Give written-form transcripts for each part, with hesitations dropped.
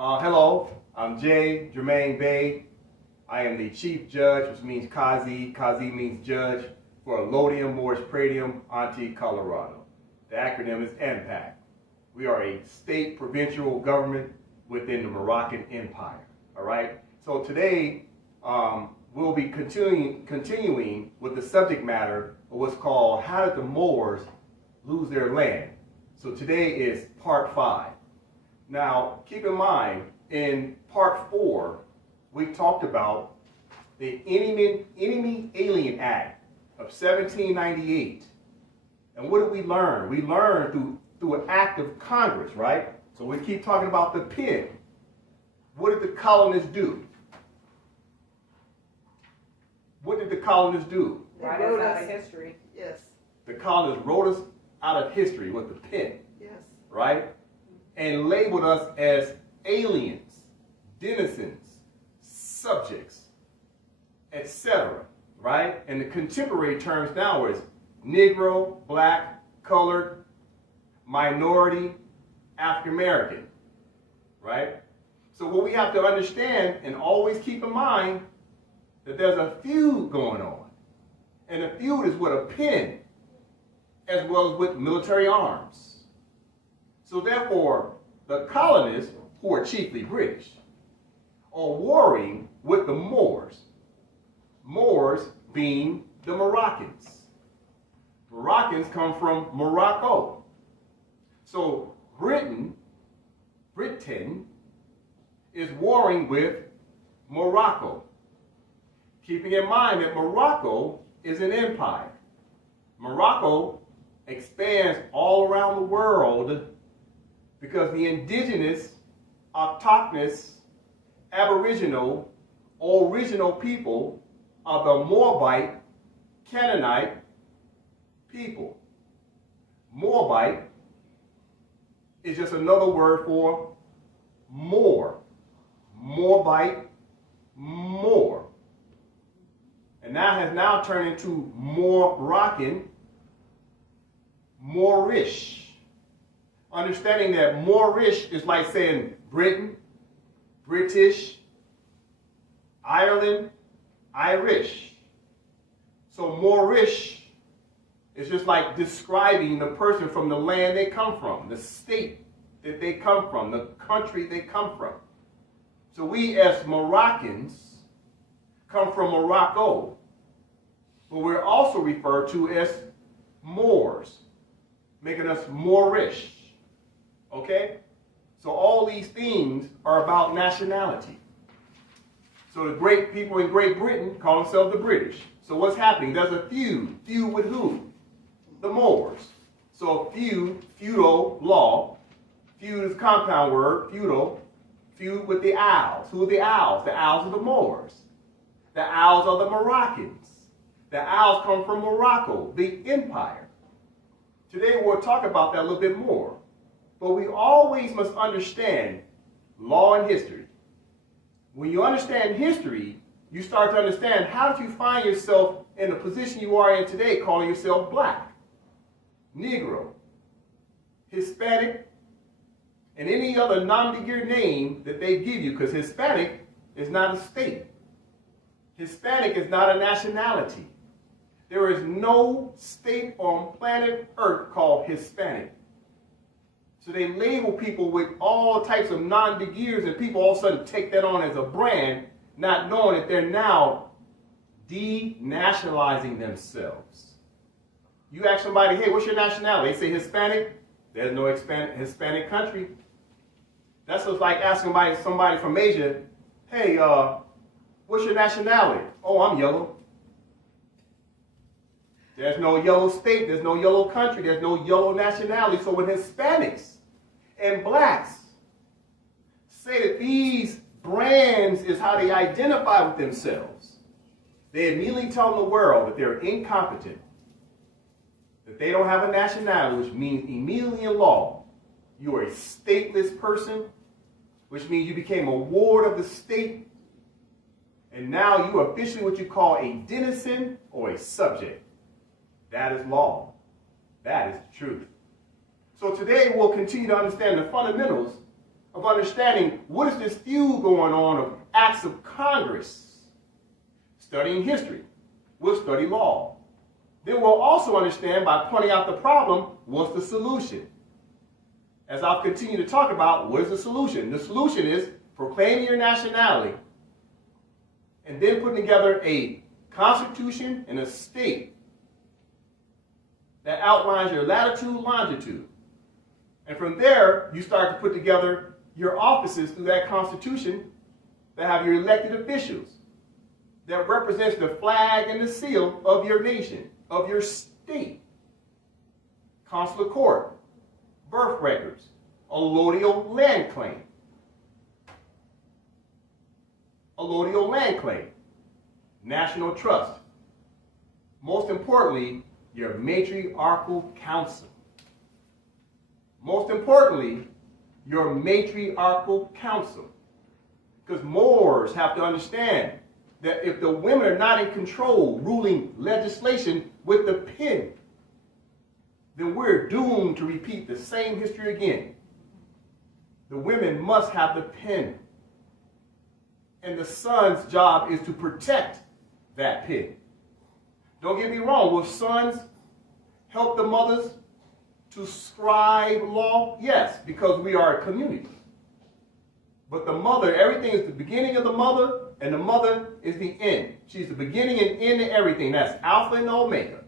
Hello, I'm Jermaine Bey. I am the Chief Judge, which means Qazi. Qazi means judge for Allodium, Moorish, Praedium, Ante, Colorado. The acronym is AMPAC. We are a state provincial government within the Moroccan Empire. All right. So today we'll be continuing with the subject matter of what's called "How did the Moors lose their land?" So today is part 5. Now, keep in mind, in part 4, we talked about the Enemy Alien Act of 1798. And what did we learn? We learned through an act of Congress, right? So we keep talking about the pen. What did the colonists do? What did the colonists do? Write us out of history. Yes. The colonists wrote us out of history with the pen. Yes. Right? And labeled us as aliens, denizens, subjects, etc. Right? And the contemporary terms now is Negro, black, colored, minority, African American. Right? So what we have to understand and always keep in mind that there's a feud going on. And the feud is with a pen as well as with military arms. So therefore, the colonists, who are chiefly British, are warring with the Moors. Moors being the Moroccans. Moroccans come from Morocco. So Britain is warring with Morocco. Keeping in mind that Morocco is an empire. Morocco expands all around the world because the indigenous, autochthonous, aboriginal, original people are the Moabite, Canaanite people. Moabite is just another word for Moor. Moabite, Moor. And that has now turned into Moroccan, Moorish. Understanding that Moorish is like saying Britain, British, Ireland, Irish. So Moorish is just like describing the person from the land they come from, the state that they come from, the country they come from. So we as Moroccans come from Morocco, but we're also referred to as Moors, making us Moorish. Okay? So all these things are about nationality. So the great people in Great Britain call themselves the British. So what's happening? There's a feud. Feud with who? The Moors. So feudal law. Feud is a compound word, feudal. Feud with the Owls. Who are the Owls? The Owls are the Moors. The Owls are the Moroccans. The Owls come from Morocco, the empire. Today we'll talk about that a little bit more. But we always must understand law and history. When you understand history, you start to understand how did you find yourself in the position you are in today, calling yourself black, Negro, Hispanic, and any other nom-de-guerre name that they give you, because Hispanic is not a state. Hispanic is not a nationality. There is no state on planet Earth called Hispanic. So they label people with all types of non-de-guerres, and people all of a sudden take that on as a brand, not knowing that they're now denationalizing themselves. You ask somebody, hey, what's your nationality? They say Hispanic. There's no Hispanic country. That's just like asking somebody from Asia, hey, what's your nationality? Oh, I'm yellow. There's no yellow state, there's no yellow country, there's no yellow nationality. So when Hispanics and blacks say that these brands is how they identify with themselves, they immediately tell the world that they're incompetent, that they don't have a nationality, which means immediately in law, you are a stateless person, which means you became a ward of the state, and now you are officially what you call a denizen or a subject. That is law. That is the truth. So today we'll continue to understand the fundamentals of understanding what is this feud going on of acts of Congress. Studying history, we'll study law. Then we'll also understand by pointing out the problem, what's the solution? As I'll continue to talk about, what is the solution? The solution is proclaiming your nationality and then putting together a constitution and a state that outlines your latitude, longitude. And from there, you start to put together your offices through that constitution that have your elected officials that represents the flag and the seal of your nation, of your state. Consular court, birth records, allodial land claim. Allodial land claim, national trust. Most importantly, your matriarchal council. Most importantly, your matriarchal council. Because Moors have to understand that if the women are not in control, ruling legislation with the pen, then we're doomed to repeat the same history again. The women must have the pen. And the son's job is to protect that pen. Don't get me wrong, will sons help the mothers to scribe law? Yes, because we are a community. But the mother, everything is the beginning of the mother, and the mother is the end. She's the beginning and end of everything. That's Alpha and Omega.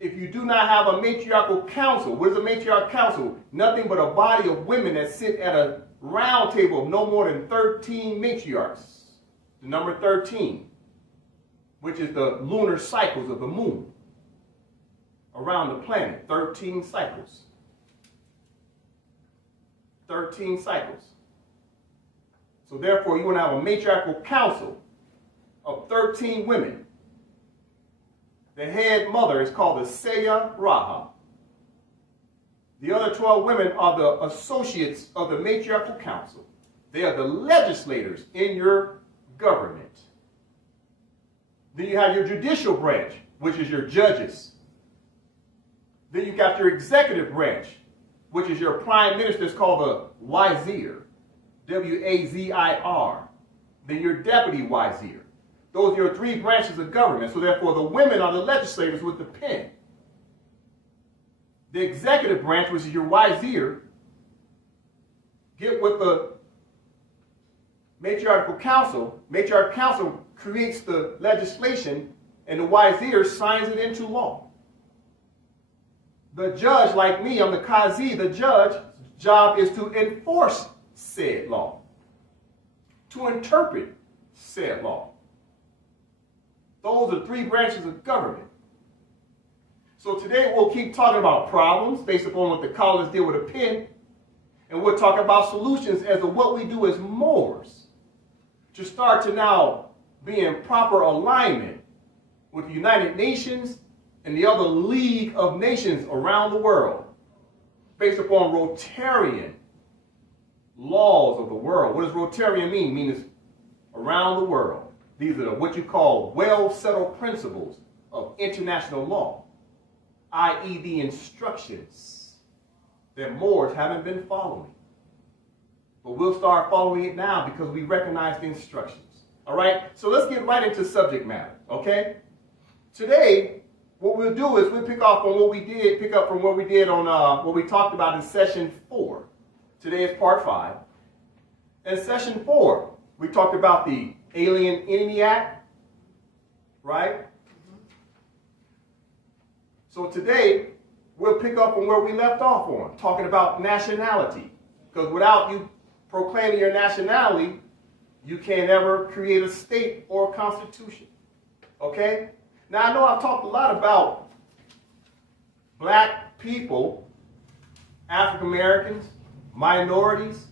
If you do not have a matriarchal council, what is a matriarchal council? Nothing but a body of women that sit at a round table of no more than 13 matriarchs. The number 13, which is the lunar cycles of the moon around the planet. 13 cycles. 13 cycles. So therefore, you want to have a matriarchal council of 13 women. The head mother is called the Seya Raha. The other 12 women are the associates of the matriarchal council. They are the legislators in your government. Then you have your judicial branch, which is your judges. Then you got your executive branch, which is your prime minister, is called the Wazir, W-A-Z-I-R. Then your deputy Wazir. Those are your three branches of government. So therefore, the women are the legislators with the pen. The executive branch, which is your Wazir, get with the matriarchal council. Matriarchal council creates the legislation, and the Wazir signs it into law. The judge, like me, I'm the Qazi, the judge's job is to enforce said law, to interpret said law. Those are three branches of government. So today we'll keep talking about problems based upon what the colonists did with a pen, and we'll talk about solutions as to what we do as Moors to start to now be in proper alignment with the United Nations and the other League of Nations around the world based upon Rotarian laws of the world. What does Rotarian mean? It means around the world. These are what you call well-settled principles of international law, i.e. the instructions that Moors haven't been following. But we'll start following it now because we recognize the instructions. All right? So let's get right into subject matter, okay? Today, what we'll do is we'll pick up from what we did on what we talked about in session 4. Today is part 5. In session 4, we talked about the Alien Enemy Act, right? So today, we'll pick up on where we left off on, talking about nationality. Because without you proclaiming your nationality, you can't ever create a state or a constitution. Okay? Now, I know I've talked a lot about black people, African Americans, minorities,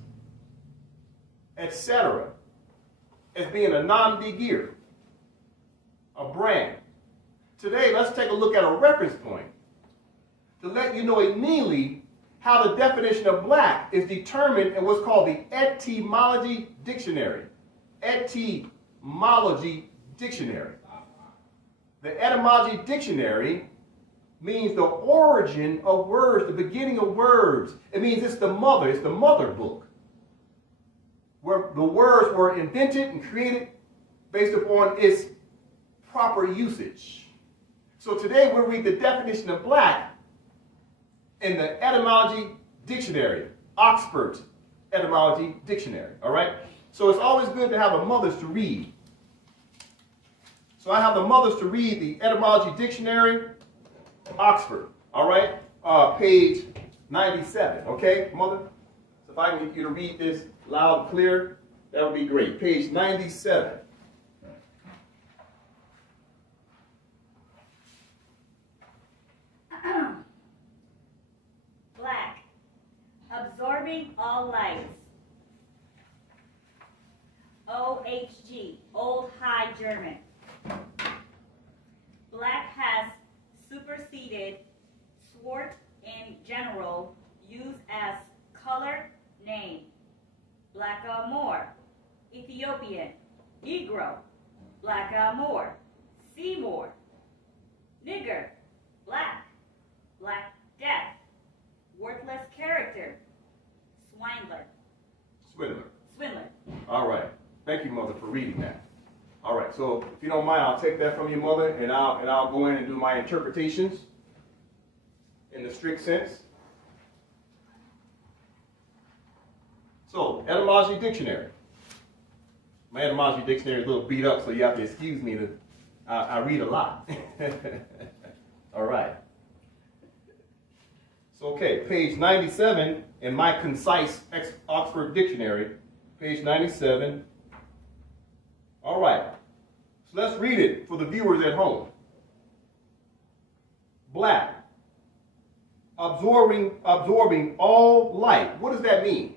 etc., as being a non-big-ear, a brand. Today, let's take a look at a reference point to let you know immediately how the definition of black is determined in what's called the etymology dictionary. Etymology dictionary. The etymology dictionary means the origin of words, the beginning of words. It means it's the mother book, where the words were invented and created based upon its proper usage. So today we'll read the definition of black in the etymology dictionary, Oxford etymology dictionary, all right? So it's always good to have the mothers to read. So I have the mothers to read the etymology dictionary, Oxford, all right? Page 97, okay, mother? So if I can get you to read this loud and clear, that would be great. Page 97. Black, absorbing all lights. OHG, Old High German. Black has superseded swart in general, used as color, name. Black Moor, Ethiopian, Negro, Black Moor, Seymour, nigger, black, Black Death, worthless character, swindler. Swindler. All right. Thank you, mother, for reading that. All right. So if you don't mind, I'll take that from your mother, and I'll go in and do my interpretations in the strict sense. So, etymology dictionary. My etymology dictionary is a little beat up, so you have to excuse me. I read a lot. All right. So, okay, page 97 in my concise Oxford dictionary, page 97. All right. So let's read it for the viewers at home. Black, absorbing all light. What does that mean?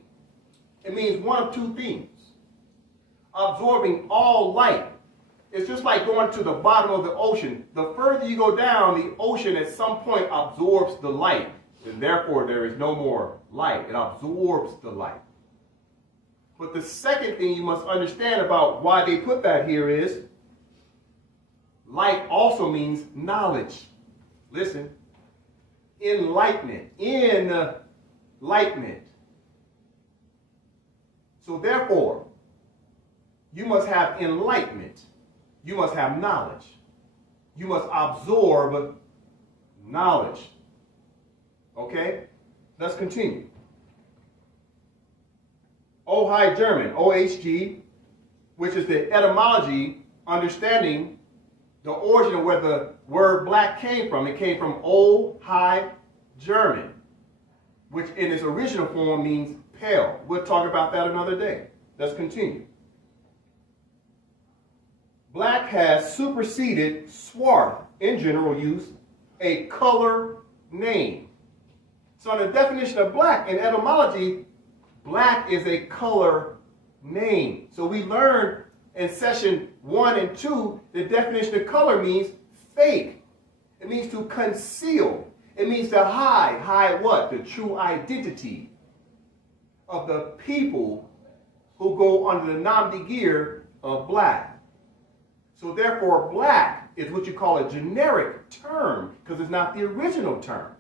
It means one of two things. Absorbing all light. It's just like going to the bottom of the ocean. The further you go down, the ocean at some point absorbs the light. And therefore, there is no more light. It absorbs the light. But the second thing you must understand about why they put that here is light also means knowledge. Listen. Enlightenment. Enlightenment. So therefore, you must have enlightenment. You must have knowledge. You must absorb knowledge. Okay? Let's continue. Old High German, OHG, which is the etymology, understanding the origin of where the word black came from. It came from Old High German, which in its original form means pale. We'll talk about that another day. Let's continue. Black has superseded swart in general use, a color name. So in the definition of black in etymology, black is a color name. So we learned in session 1 and 2, the definition of color means fake. It means to conceal. It means to hide. Hide what? The true identity of the people who go under the nom de guerre of black. So therefore, black is what you call a generic term because it's not the original term.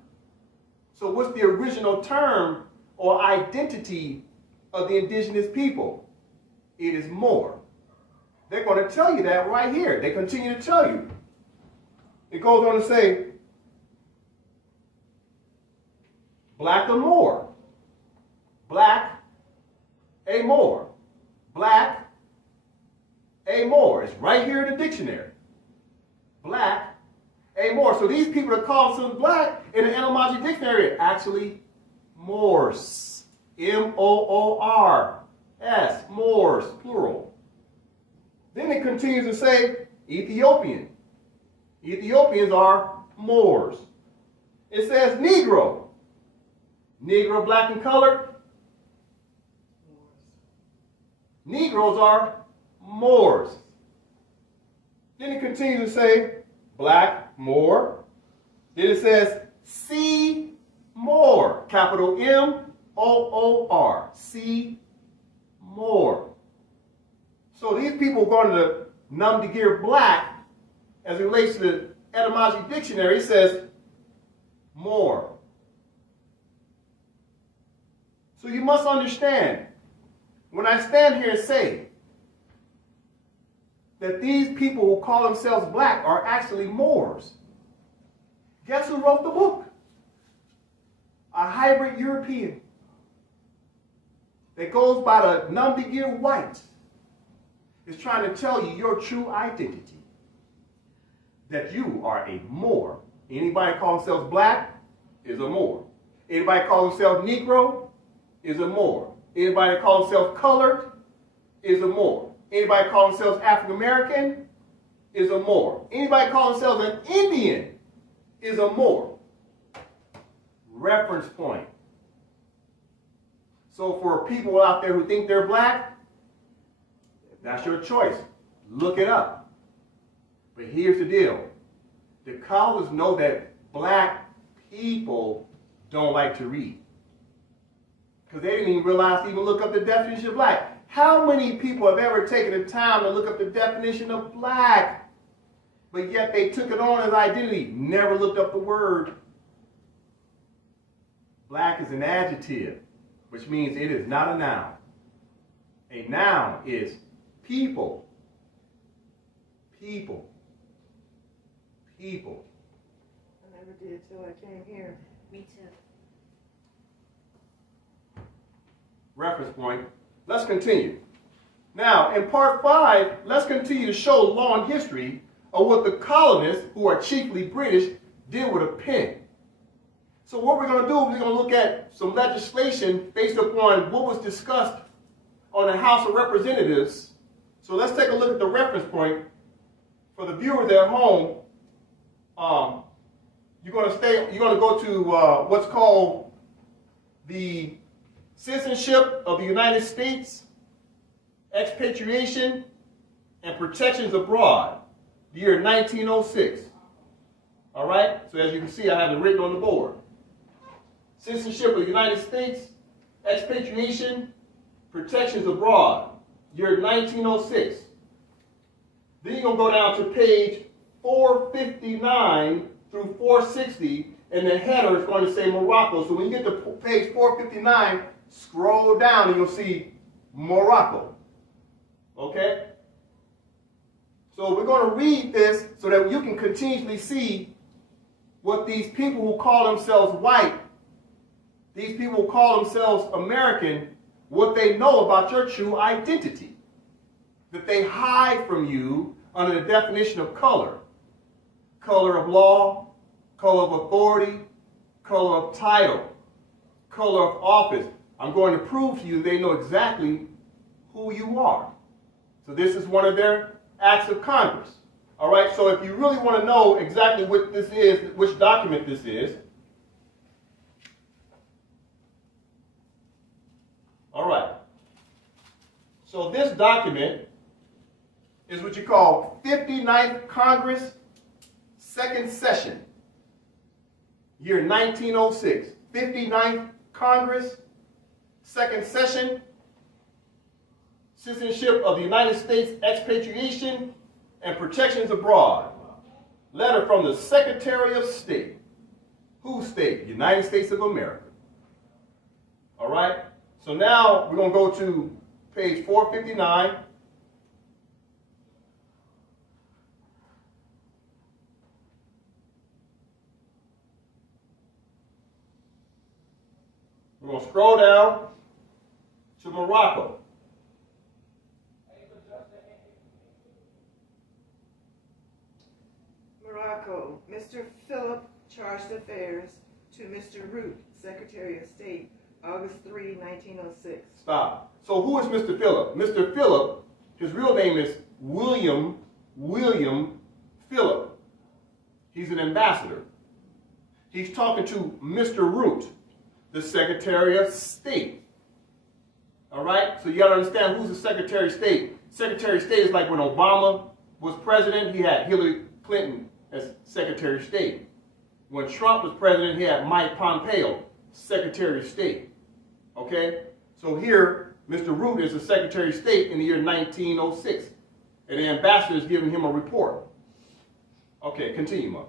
So what's the original term or identity of the indigenous people? It is Moor. They're going to tell you that right here. They continue to tell you. It goes on to say, Black a Moor. Black a Moor. Black a Moor. It's right here in the dictionary. Black a Moor. So these people are called some black in the etymology dictionary are actually Moors. M-O-O-R-S. Moors, plural. Then it continues to say Ethiopian. Ethiopians are Moors. It says Negro. Negro, black and colored. Negroes are Moors. Then it continues to say black, Moor. Then it says C Moor, capital M-O-O-R, C Moor. So these people are going to nom de guerre black as it relates to the etymology dictionary. It says Moor. So you must understand, when I stand here and say that these people who call themselves black are actually Moors, guess who wrote the book? A hybrid European that goes by the Numbigir White is trying to tell you your true identity, that you are a Moor. Anybody call themselves black is a Moor. Anybody call themselves Negro is a Moor. Anybody call themselves colored is a Moor. Anybody call themselves African American is a Moor. Anybody call themselves an Indian is a Moor. Reference point. So for people out there who think they're black, that's your choice. Look it up. But here's the deal. The colonists know that black people don't like to read. Because they didn't even realize to even look up the definition of black. How many people have ever taken the time to look up the definition of black? But yet they took it on as identity. Never looked up the word. Black is an adjective, which means it is not a noun. A noun is people. People. People. I never did till I came here. Me too. Reference point. Let's continue. Now, in part 5, let's continue to show long history of what the colonists, who are chiefly British, did with a pen. So what we're going to do, we're going to look at some legislation based upon what was discussed on the House of Representatives. So let's take a look at the reference point. For the viewers at home, you're going to go to what's called the Citizenship of the United States, Expatriation, and Protections Abroad, the year 1906. All right? So as you can see, I have it written on the board. Citizenship of the United States, Expatriation, Protections Abroad, year 1906. Then you're going to go down to page 459 through 460, and the header is going to say Morocco. So when you get to page 459, scroll down and you'll see Morocco. Okay? So we're going to read this so that you can continuously see what these people who call themselves white, these people who call themselves American, what they know about your true identity. That they hide from you under the definition of color. Color of law, color of authority, color of title, color of office. I'm going to prove to you they know exactly who you are. So this is one of their acts of Congress. All right, so if you really want to know exactly what this is, which document this is, all right. So this document is what you call 59th Congress, Second Session, year 1906. 59th Congress, Second Session, Citizenship of the United States, Expatriation, and Protections Abroad. Letter from the Secretary of State. Whose state? United States of America. All right? So now we're going to go to page 459. We're going to scroll down to Morocco. Morocco, Mr. Philip charged affairs to Mr. Root, Secretary of State, August 3, 1906. Stop. So who is Mr. Philip? Mr. Philip, his real name is William Philip. He's an ambassador. He's talking to Mr. Root, the Secretary of State. All right? So you got to understand who's the Secretary of State. Secretary of State is like when Obama was president, he had Hillary Clinton as Secretary of State. When Trump was president, he had Mike Pompeo, Secretary of State. Okay? So here, Mr. Root is the Secretary of State in the year 1906. And the ambassador is giving him a report. Okay, continue, Mark.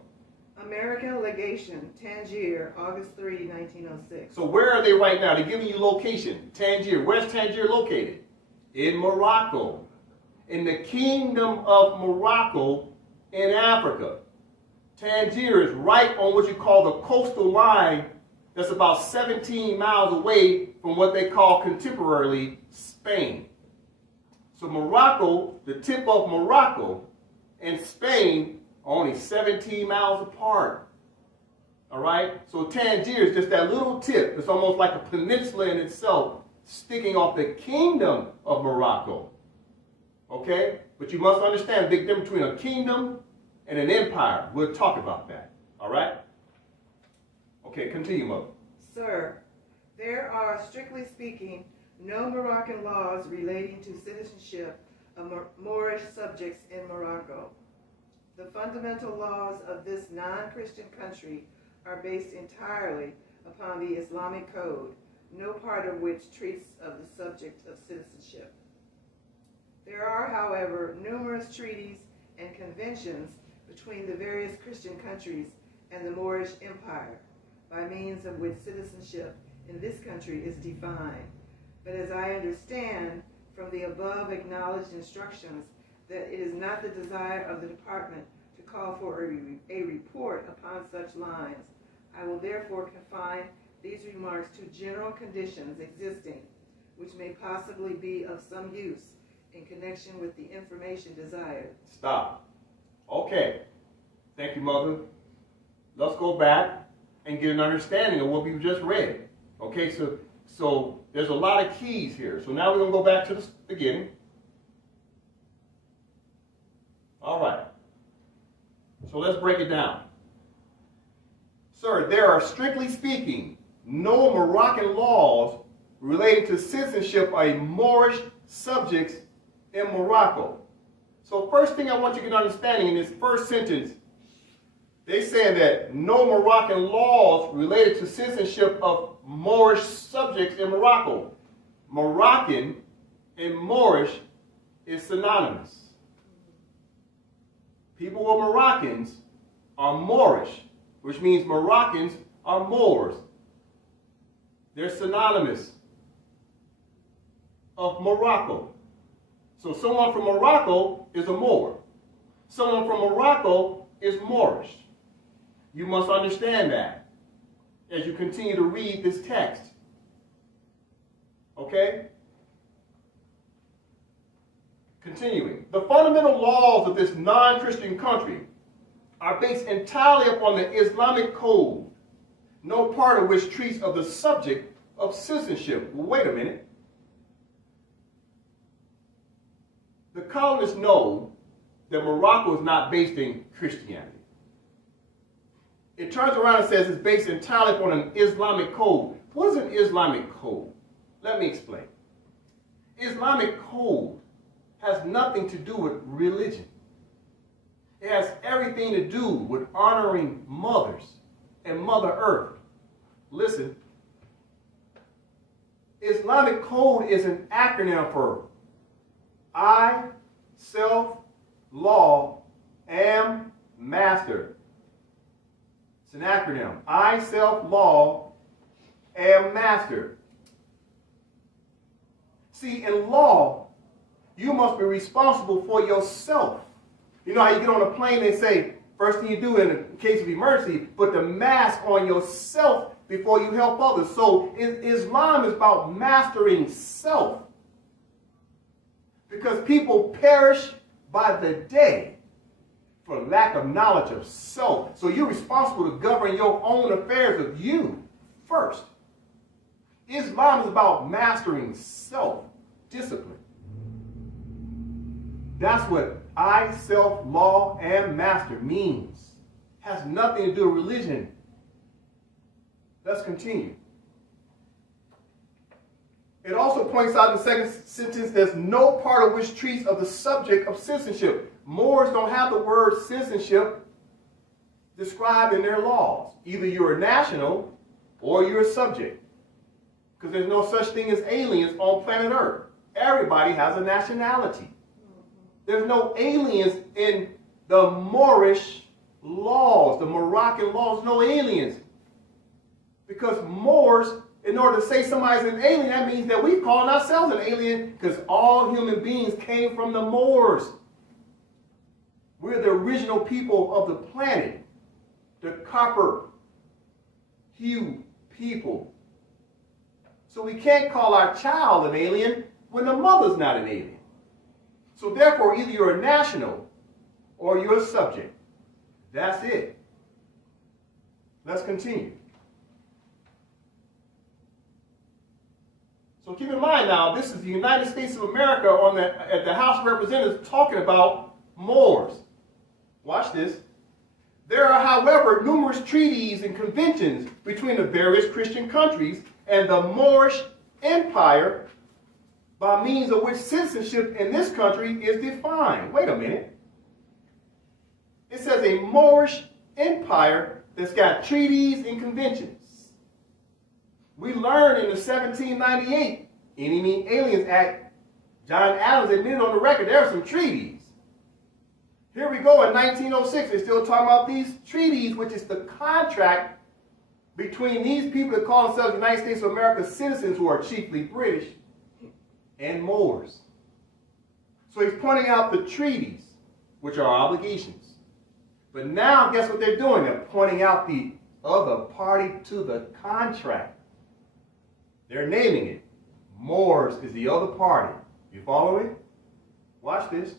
American Legation, Tangier, August 3, 1906. So where are they right now? They're giving you location. Tangier. Where's Tangier located? In Morocco. In the Kingdom of Morocco in Africa. Tangier is right on what you call the coastal line that's about 17 miles away from what they call contemporarily Spain. So Morocco, the tip of Morocco and Spain are only 17 miles apart. All right? So Tangier is just that little tip. It's almost like a peninsula in itself sticking off the Kingdom of Morocco. Okay? But you must understand the big difference between a kingdom and an empire. We'll talk about that. All right? Okay, continue, Mother. Sir, there are, strictly speaking, no Moroccan laws relating to citizenship of Moorish subjects in Morocco. The fundamental laws of this non-Christian country are based entirely upon the Islamic code, no part of which treats of the subject of citizenship. There are, however, numerous treaties and conventions between the various Christian countries and the Moorish Empire, by means of which citizenship in this country is defined. But as I understand from the above acknowledged instructions that it is not the desire of the department to call for a report upon such lines, I will therefore confine these remarks to general conditions existing, which may possibly be of some use in connection with the information desired. Stop. Okay. Thank you, Mother. Let's go back and get an understanding of what we just read. Okay, so there's a lot of keys here. So now we're going to go back to the beginning. All right. So let's break it down. Sir, there are, strictly speaking, no Moroccan laws relating to citizenship of Moorish subjects in Morocco. So first thing I want you to get an understanding in this first sentence, they saying that no Moroccan laws related to citizenship of Moorish subjects in Morocco. Moroccan and Moorish is synonymous. People who are Moroccans are Moorish, which means Moroccans are Moors. They're synonymous of Morocco. So someone from Morocco is a Moor. Someone from Morocco is Moorish. You must understand that as you continue to read this text. Okay? Continuing. The fundamental laws of this non-Christian country are based entirely upon the Islamic code, no part of which treats of the subject of citizenship. Well, wait a minute. The colonists know that Morocco is not based in Christianity. It turns around and says it's based entirely upon an Islamic code. What is an Islamic code? Let me explain. Islamic code has nothing to do with religion. It has everything to do with honoring mothers and Mother Earth. Listen, Islamic code is an acronym for I, self, law, am, master. It's an acronym. I, self, law, am, master. See, in law, you must be responsible for yourself. You know how you get on a plane and they say, first thing you do in case of emergency, put the mask on yourself before you help others. So Islam is about mastering self. Because people perish by the day for lack of knowledge of self. So you're responsible to govern your own affairs of you first. Islam is about mastering self-discipline. That's what I, self, law, and master means. Has nothing to do with religion. Let's continue. It also points out in the second sentence, there's no part of which treats of the subject of citizenship. Moors don't have the word citizenship described in their laws. Either you're a national or you're a subject. Because there's no such thing as aliens on planet Earth. Everybody has a nationality. There's no aliens in the Moorish laws, the Moroccan laws, no aliens. Because Moors, in order to say somebody's an alien, that means that we calling ourselves an alien because all human beings came from the Moors. We're the original people of the planet, the copper-hued people. So we can't call our child an alien when the mother's not an alien. So therefore, either you're a national or you're a subject. That's it. Let's continue. So keep in mind now, this is the United States of America at the House of Representatives talking about Moors. Watch this. There are, however, numerous treaties and conventions between the various Christian countries and the Moorish Empire by means of which citizenship in this country is defined. Wait a minute. It says a Moorish Empire that's got treaties and conventions. We learned in the 1798 Enemy Aliens Act, John Adams admitted on the record there are some treaties. Here we go in 1906, they're still talking about these treaties, which is the contract between these people that call themselves United States of America citizens who are chiefly British and Moors. So he's pointing out the treaties, which are obligations. But now guess what they're doing? They're pointing out the other party to the contract. They're naming it. Moors is the other party. You follow it? Watch this.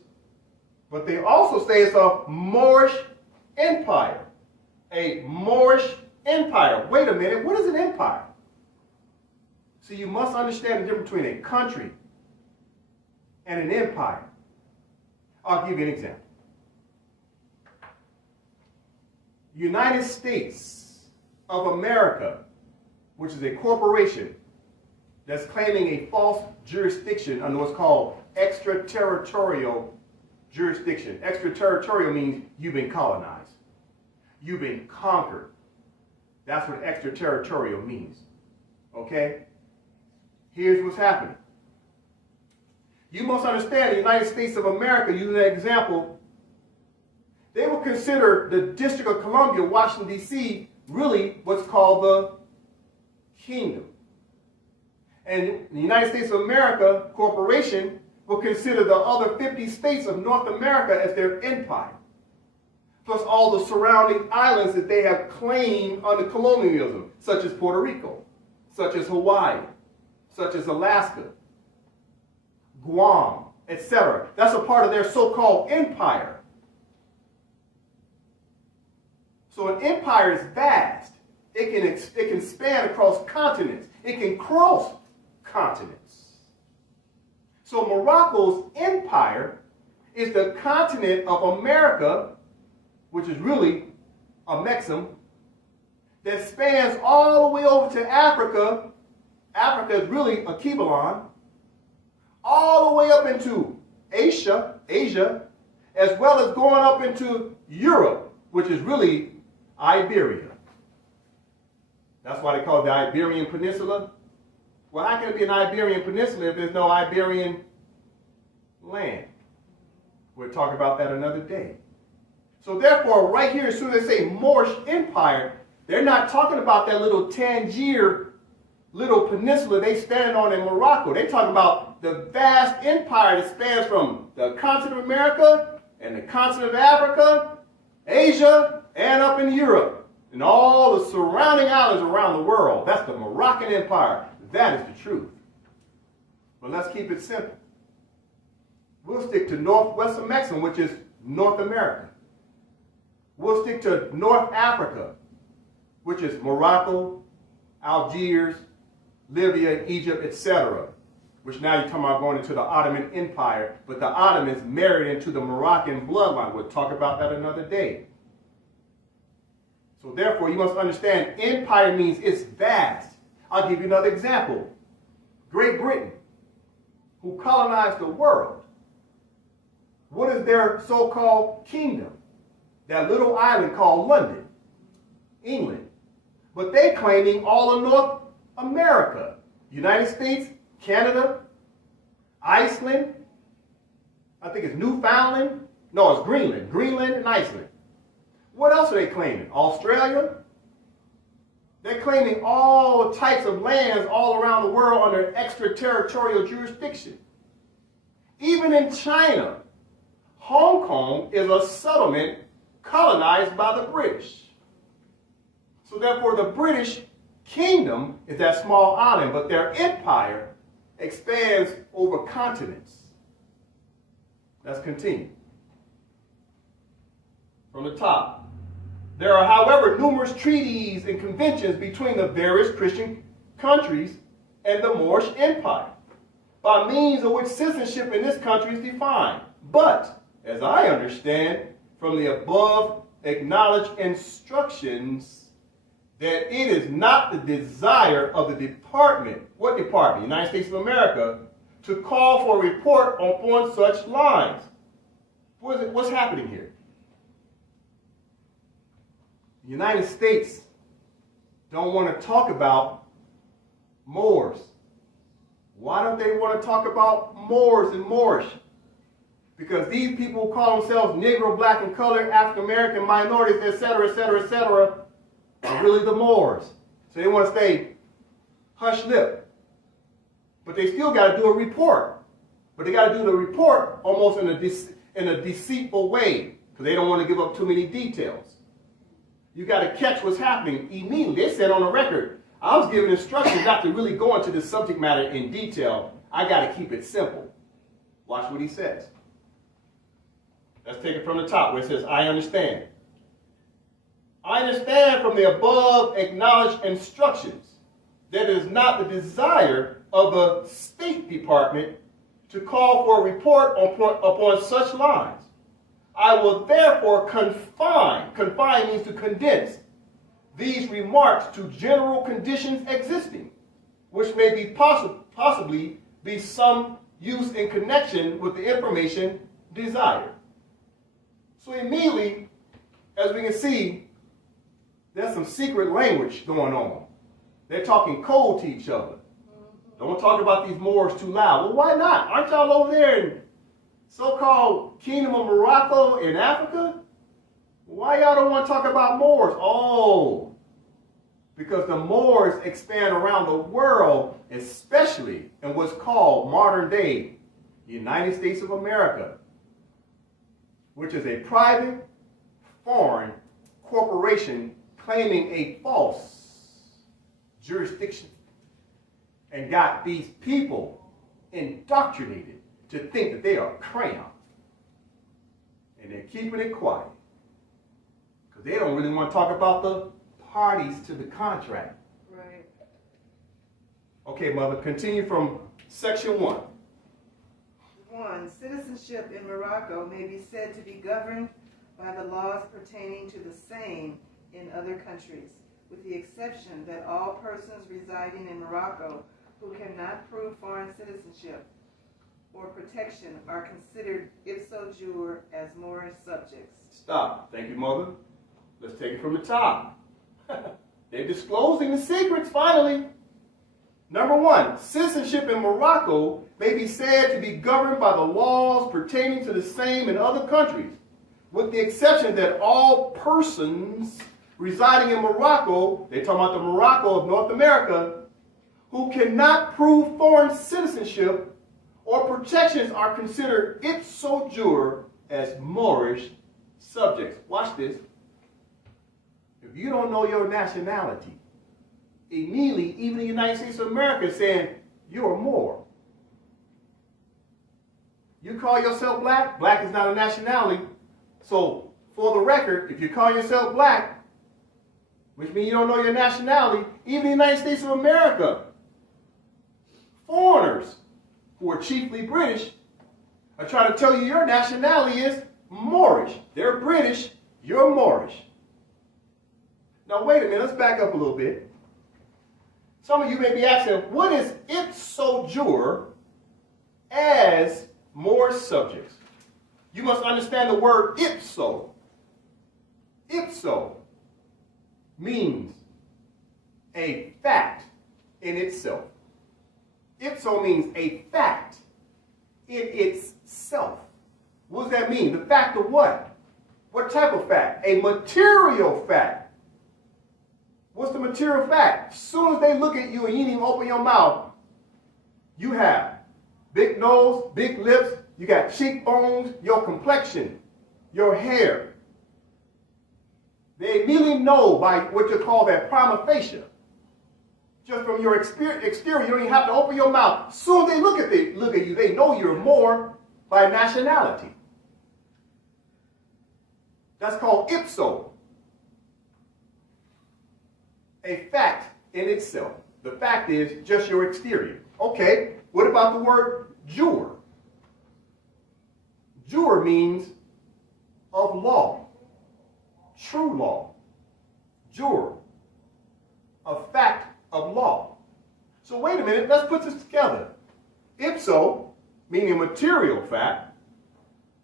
But they also say it's a Moorish empire. A Moorish empire. Wait a minute. What is an empire? So you must understand the difference between a country and an empire. I'll give you an example. United States of America, which is a corporation that's claiming a false jurisdiction under what's called extraterritorial jurisdiction. Extraterritorial means you've been colonized. You've been conquered. That's what extraterritorial means. Okay? Here's what's happening. You must understand the United States of America, using that example, they will consider the District of Columbia, Washington, D.C., really what's called the kingdom. And the United States of America Corporation will consider the other 50 states of North America as their empire, plus all the surrounding islands that they have claimed under colonialism, such as Puerto Rico, such as Hawaii, such as Alaska, Guam, etc. That's a part of their so-called empire. So an empire is vast. It can span across continents. It can cross continents. So Morocco's empire is the continent of America, which is really a Mexum, that spans all the way over to Africa. Africa is really a Kibalon, all the way up into Asia, as well as going up into Europe, which is really Iberia. That's why they call it the Iberian Peninsula. Well, how can it be an Iberian Peninsula if there's no Iberian land? We'll talk about that another day. So therefore, right here, as soon as they say Moorish Empire, they're not talking about that little Tangier little peninsula they stand on in Morocco. They're talking about the vast empire that spans from the continent of America and the continent of Africa, Asia, and up in Europe, and all the surrounding islands around the world. That's the Moroccan Empire. That is the truth. But let's keep it simple. We'll stick to northwestern Mexum, which is North America. We'll stick to North Africa, which is Morocco, Algiers, Libya, Egypt, etc. Which now you're talking about going into the Ottoman Empire, but the Ottomans married into the Moroccan bloodline. We'll talk about that another day. So therefore, you must understand, empire means it's vast. I'll give you another example. Great Britain, who colonized the world. What is their so-called kingdom? That little island called London, England. But they're claiming all of North America. United States, Canada, Iceland, I think it's Newfoundland. No, it's Greenland. Greenland and Iceland. What else are they claiming? Australia? They're claiming all types of lands all around the world under extraterritorial jurisdiction. Even in China, Hong Kong is a settlement colonized by the British. So therefore, the British kingdom is that small island, but their empire expands over continents. Let's continue. From the top. There are, however, numerous treaties and conventions between the various Christian countries and the Moorish Empire, by means of which citizenship in this country is defined. But, as I understand from the above acknowledged instructions, that it is not the desire of the department, what department? United States of America, to call for a report upon such lines. What's happening here? The United States don't want to talk about Moors. Why don't they want to talk about Moors and Moorish? Because these people who call themselves Negro, black, and colored, African American, minorities, etc., etc., etc., are really the Moors. So they want to stay hush lip. But they still got to do a report. But they got to do the report almost in a deceitful way, because they don't want to give up too many details. You got to catch what's happening immediately. They said on the record, I was given instructions not to really go into the subject matter in detail. I got to keep it simple. Watch what he says. Let's take it from the top where it says, I understand. I understand from the above acknowledged instructions that it is not the desire of the State Department to call for a report upon such lines. I will therefore confine means to condense, these remarks to general conditions existing, which may be possibly be some use in connection with the information desired. So immediately, as we can see, there's some secret language going on. They're talking code to each other. Don't talk about these Moors too loud. Well, why not? Aren't y'all over there in so-called Kingdom of Morocco in Africa? Why y'all don't want to talk about Moors? Oh, because the Moors expand around the world, especially in what's called modern-day United States of America, which is a private foreign corporation claiming a false jurisdiction and got these people indoctrinated to think that they are crayon. And they're keeping it quiet because they don't really want to talk about the parties to the contract. Right. Okay, Mother, continue from section 1. 1. Citizenship in Morocco may be said to be governed by the laws pertaining to the same in other countries, with the exception that all persons residing in Morocco who cannot prove foreign citizenship or protection are considered ipso jure as Moorish subjects. Stop. Thank you, Mother. Let's take it from the top. They're disclosing the secrets finally. Number 1, citizenship in Morocco may be said to be governed by the laws pertaining to the same in other countries, with the exception that all persons residing in Morocco, they're talking about the Morocco of North America, who cannot prove foreign citizenship or protections are considered ipso jure as Moorish subjects. Watch this. If you don't know your nationality, immediately, even the United States of America is saying, you're a Moor. You call yourself black, black is not a nationality. So, for the record, if you call yourself black, which means you don't know your nationality, even the United States of America, foreigners who are chiefly British are trying to tell you your nationality is Moorish. They're British, you're Moorish. Now, wait a minute, let's back up a little bit. Some of you may be asking, what is ipso jure as Moorish subjects? You must understand the word ipso. Ipso means a fact in itself. Ipso means a fact in itself. What does that mean? The fact of what? What type of fact? A material fact. What's the material fact? As soon as they look at you and you didn't even open your mouth, you have big nose, big lips, you got cheekbones, your complexion, your hair. They immediately know by what you call that prima facie. Just from your exterior, you don't even have to open your mouth. As soon as they look at you, they know you're Moor by nationality. That's called ipso. A fact in itself. The fact is just your exterior. Okay, what about the word juror? Juror means of law, true law. Juror, a fact of law. So wait a minute, let's put this together. Ipso, meaning material fact.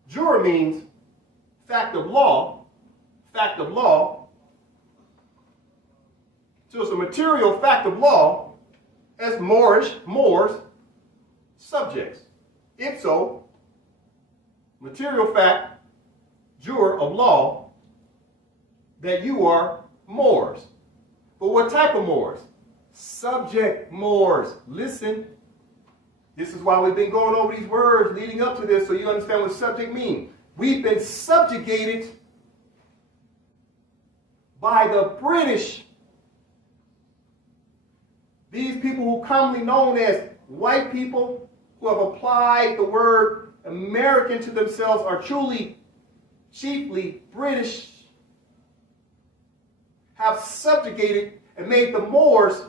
Juror means fact of law. Fact of law. So it's a material fact of law as Moors, subjects. Ipso, material fact, juror of law, that you are Moors. But what type of Moors? Subject Moors. Listen, this is why we've been going over these words leading up to this so you understand what subject means. We've been subjugated by the British. These people who are commonly known as white people who have applied the word American to themselves are truly, chiefly British, have subjugated and made the Moors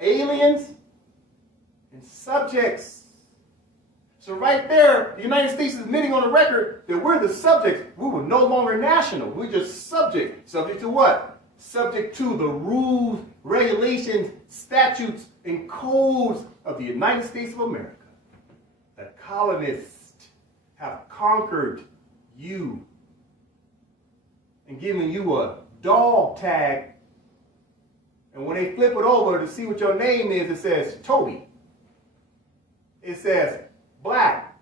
aliens and subjects. So right there, the United States is admitting on the record that we're the subjects. We were no longer national. We're just subject. Subject to what? Subject to the rules, regulations, statutes, and codes of the United States of America. The colonists have conquered you and given you a dog tag. And when they flip it over to see what your name is, it says Toby. It says black,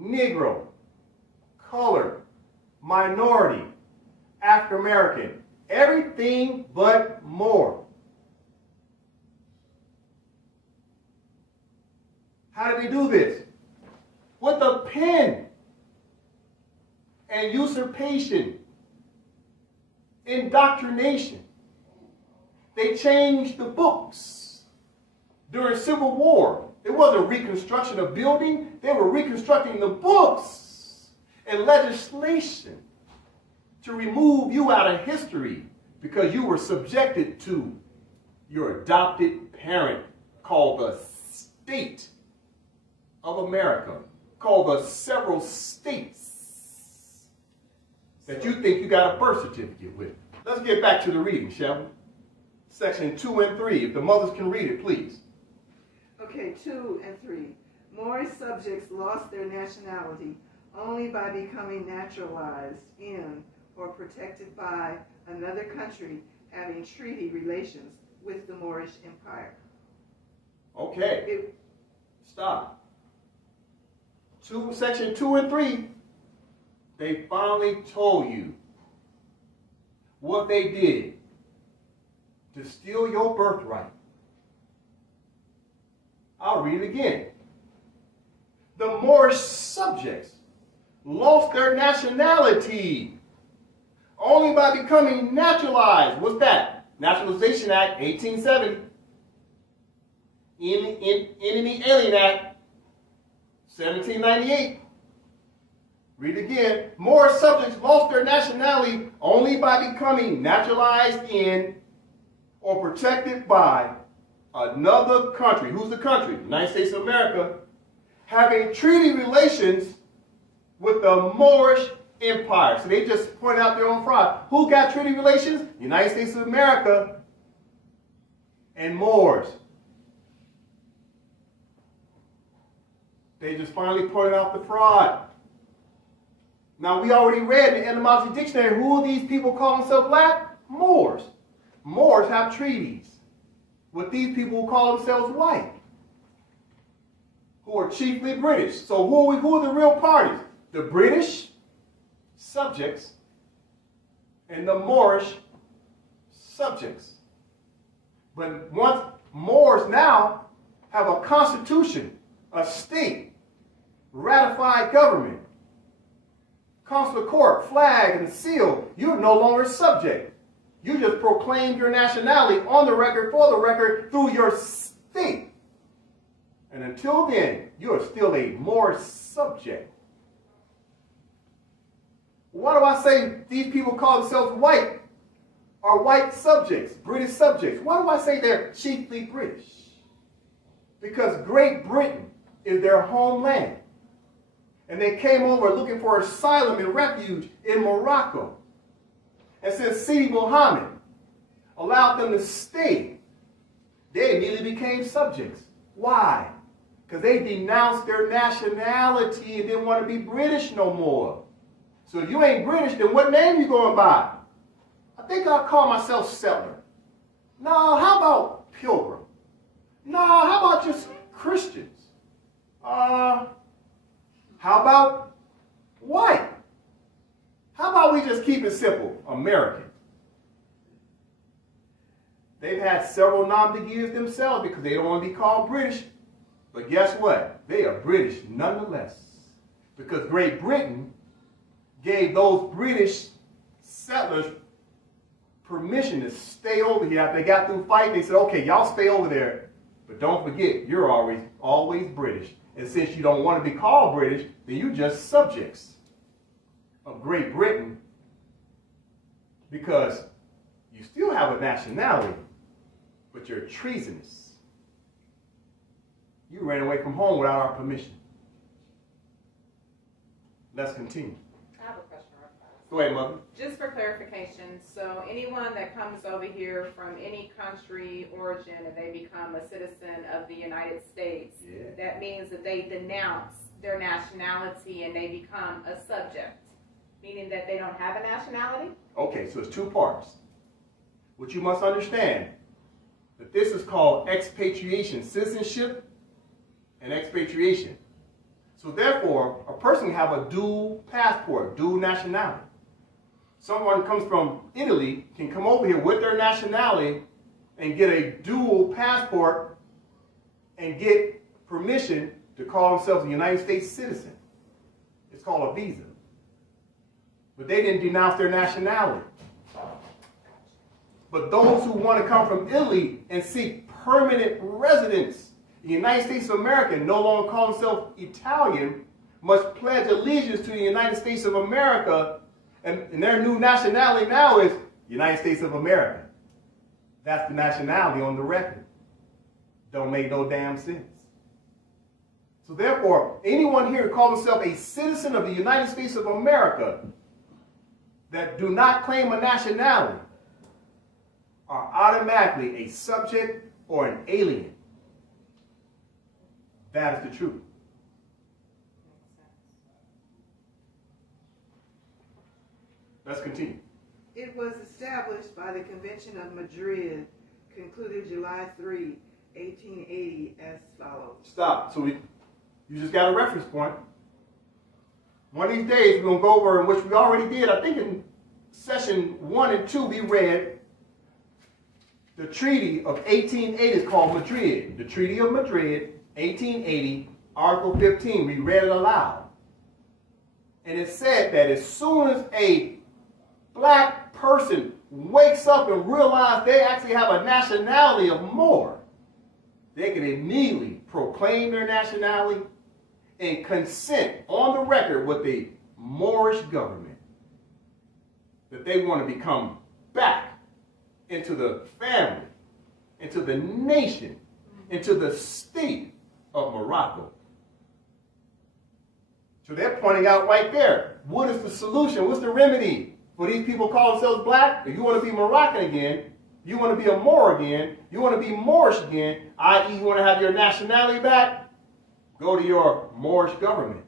Negro, colored, minority, African American, everything but Moor. How did they do this? With a pen and usurpation, indoctrination. They changed the books during Civil War. It wasn't reconstruction of building. They were reconstructing the books and legislation to remove you out of history because you were subjected to your adopted parent called the state of America, called the several states that you think you got a birth certificate with. Let's get back to the reading, shall we? Section 2 and 3. If the mothers can read it, please. Okay, 2 and 3. Moorish subjects lost their nationality only by becoming naturalized in or protected by another country having treaty relations with the Moorish Empire. Okay. Stop. Section 2 and 3, they finally told you what they did to steal your birthright. I'll read it again. The Moorish subjects lost their nationality only by becoming naturalized. What's that? Naturalization Act, 1870. Enemy Alien Act, 1798. Read again. Moorish subjects lost their nationality only by becoming naturalized in or protected by another country. Who's the country? United States of America. Having treaty relations with the Moorish Empire. So they just pointed out their own fraud. Who got treaty relations? United States of America and Moors. They just finally pointed out the fraud. Now, we already read in the etymology dictionary, who are these people call themselves black? Moors. Moors have treaties with these people who call themselves white, who are chiefly British. So who are the real parties? The British subjects and the Moorish subjects. But once Moors now have a constitution, a state, ratified government, consular court, flag, and seal, you're no longer subject. You just proclaimed your nationality on the record, for the record, through your state. And until then, you are still a Moorish subject. Why do I say these people call themselves white are white subjects, British subjects? Why do I say they're chiefly British? Because Great Britain is their homeland. And they came over looking for asylum and refuge in Morocco. And since Sidi Muhammad allowed them to stay, they immediately became subjects. Why? Because they denounced their nationality and didn't want to be British no more. So if you ain't British, then what name you going by? I think I'll call myself settler. No, how about pilgrim? No, how about just Christians? How about white? How about we just keep it simple, American? They've had several nom de guerres themselves because they don't want to be called British. But guess what? They are British nonetheless. Because Great Britain gave those British settlers permission to stay over here. After they got through fighting, they said, okay, y'all stay over there. But don't forget, you're always British. And since you don't want to be called British, then you're just subjects of Great Britain because you still have a nationality, but you're treasonous. You ran away from home without our permission. Let's continue. I have a question, Rob. Go ahead, Mother. Just for clarification, so anyone that comes over here from any country origin and they become a citizen of the United States, that means that they denounce their nationality and they become a subject, meaning that they don't have a nationality? Okay, so it's two parts. What you must understand, that this is called expatriation, citizenship and expatriation. So therefore, a person can have a dual passport, dual nationality. Someone comes from Italy can come over here with their nationality and get a dual passport and get permission to call themselves a United States citizen. It's called a visa. But they didn't denounce their nationality. But those who want to come from Italy and seek permanent residence in the United States of America, no longer call themselves Italian, must pledge allegiance to the United States of America, and their new nationality now is United States of America. That's the nationality on the record. Don't make no damn sense. So therefore, anyone here who calls himself a citizen of the United States of America that do not claim a nationality are automatically a subject or an alien. That is the truth. Let's continue. It was established by the Convention of Madrid, concluded July 3, 1880, as follows. Stop. So you just got a reference point. One of these days we're going to go over, in which we already did, I think in session 1 and 2 we read the Treaty of 1880 is called Madrid. The Treaty of Madrid, 1880, Article 15. We read it aloud. And it said that as soon as a black person wakes up and realizes they actually have a nationality of Moor, they can immediately proclaim their nationality and consent on the record with the Moorish government that they want to become back into the family, into the nation, into the state of Morocco. So they're pointing out right there, what is the solution? What's the remedy for these people call themselves black? If you want to be Moroccan again, you want to be a Moor again, you want to be Moorish again, i.e. you want to have your nationality back, go to your Moorish government.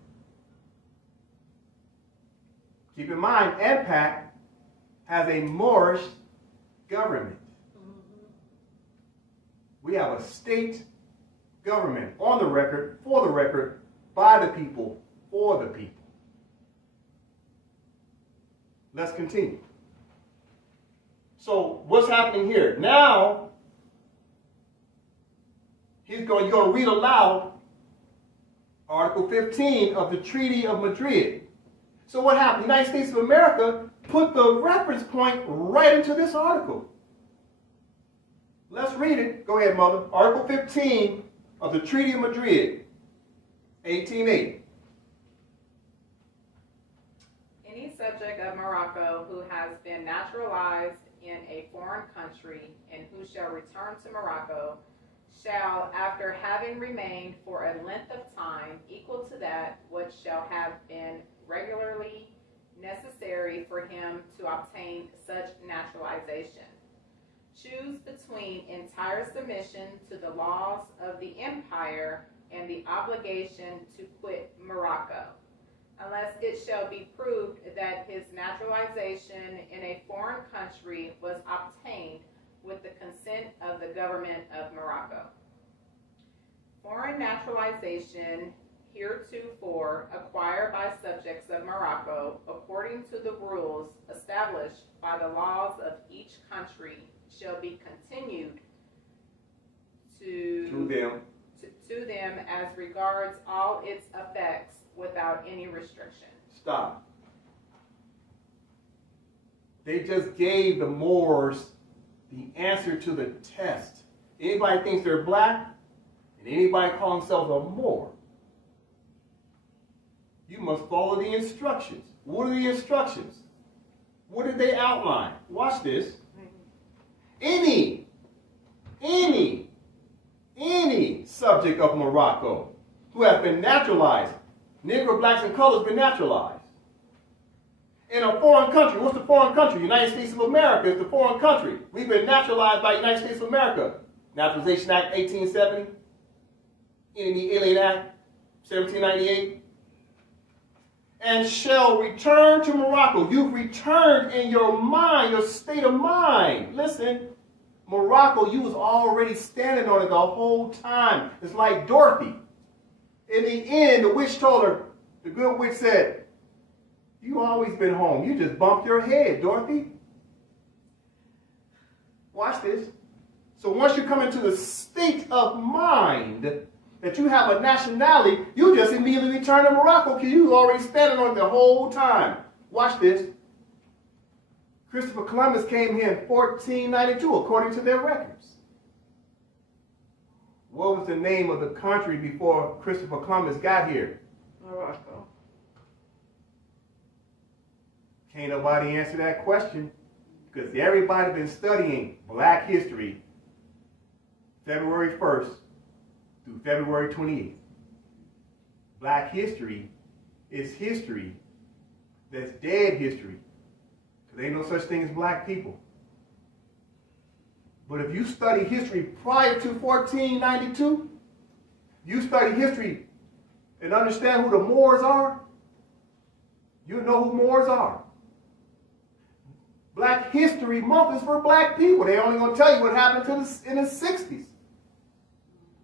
Keep in mind, AMPAC has a Moorish government. We have a state government on the record, for the record, by the people, for the people. Let's continue. So what's happening here? Now, you're going to read aloud Article 15 of the Treaty of Madrid. So what happened? The United States of America put the reference point right into this article. Let's read it. Go ahead, Mother. Article 15 of the Treaty of Madrid, 1880. Any subject of Morocco who has been naturalized in a foreign country and who shall return to Morocco shall, after having remained for a length of time equal to that which shall have been regularly necessary for him to obtain such naturalization, choose between entire submission to the laws of the empire and the obligation to quit Morocco, unless it shall be proved that his naturalization in a foreign country was obtained with the consent of the government of Morocco. Foreign naturalization heretofore acquired by subjects of Morocco according to the rules established by the laws of each country shall be continued to them as regards all its effects without any restriction. Stop. They just gave the Moors the answer to the test. Anybody thinks they're black, and anybody call themselves a Moor, you must follow the instructions. What are the instructions? What did they outline? Watch this. Any subject of Morocco who has been naturalized, Negro, blacks, and colors been naturalized in a foreign country. What's the foreign country? United States of America is the foreign country. We've been naturalized by United States of America. Naturalization Act 1870, Enemy Alien Act 1798. And shall return to Morocco. You've returned in your mind, your state of mind. Listen, Morocco, you was already standing on it the whole time. It's like Dorothy. In the end, the witch told her, the good witch said, you always been home. You just bumped your head, Dorothy. Watch this. So once you come into the state of mind that you have a nationality, you just immediately return to Morocco because you was already standing on it the whole time. Watch this. Christopher Columbus came here in 1492, according to their records. What was the name of the country before Christopher Columbus got here? Morocco. Can't nobody answer that question because everybody been studying black history February 1st through February 28th. Black history is history that's dead history. There ain't no such thing as black people. But if you study history prior to 1492, you study history and understand who the Moors are, you know who Moors are. Black History Month is for black people. They only going to tell you what happened in the 60s.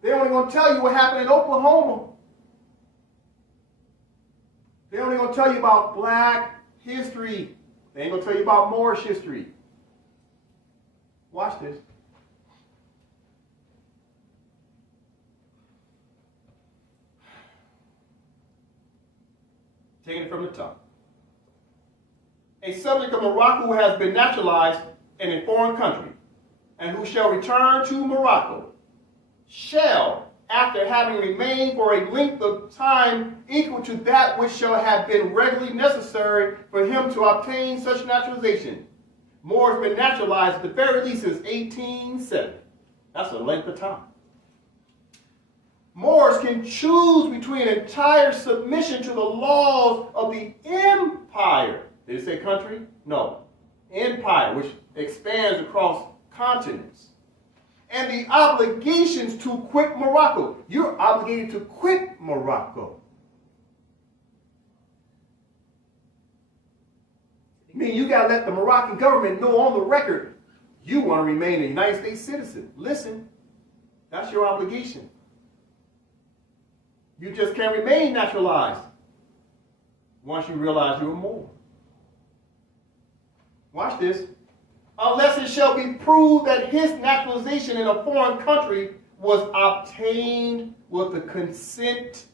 They only going to tell you what happened in Oklahoma. They only going to tell you about black history. They ain't going to tell you about Moorish history. Watch this. Taking it from the top. A subject of Morocco who has been naturalized in a foreign country and who shall return to Morocco shall, after having remained for a length of time equal to that which shall have been regularly necessary for him to obtain such naturalization. Moors been naturalized at the very least since 1870. That's a length of time. Moors can choose between entire submission to the laws of the empire. Did it say country? No. Empire, which expands across continents. And the obligations to quit Morocco. You're obligated to quit Morocco. I mean, you got to let the Moroccan government know on the record you want to remain a United States citizen. Listen, that's your obligation. You just can't remain naturalized once you realize you're a Moor. Watch this. unless it shall be proved that his naturalization in a foreign country was obtained with the consent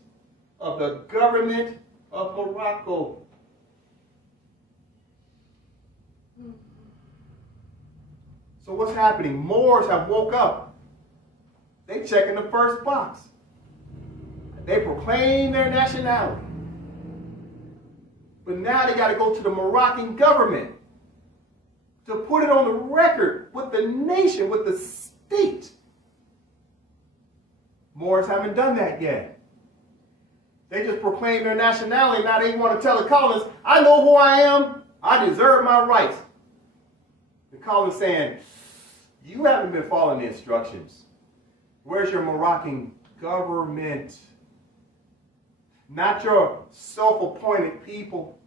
of the government of Morocco. So what's happening? Moors have woke up. They check in the first box. They proclaim their nationality. But now they got to go to the Moroccan government to put it on the record with the nation, with the state. Moors haven't done that yet. They just proclaim their nationality. Now they want to tell the colonists, I know who I am. I deserve my rights. The colonists saying, you haven't been following the instructions. Where's your Moroccan government? Not your self-appointed people.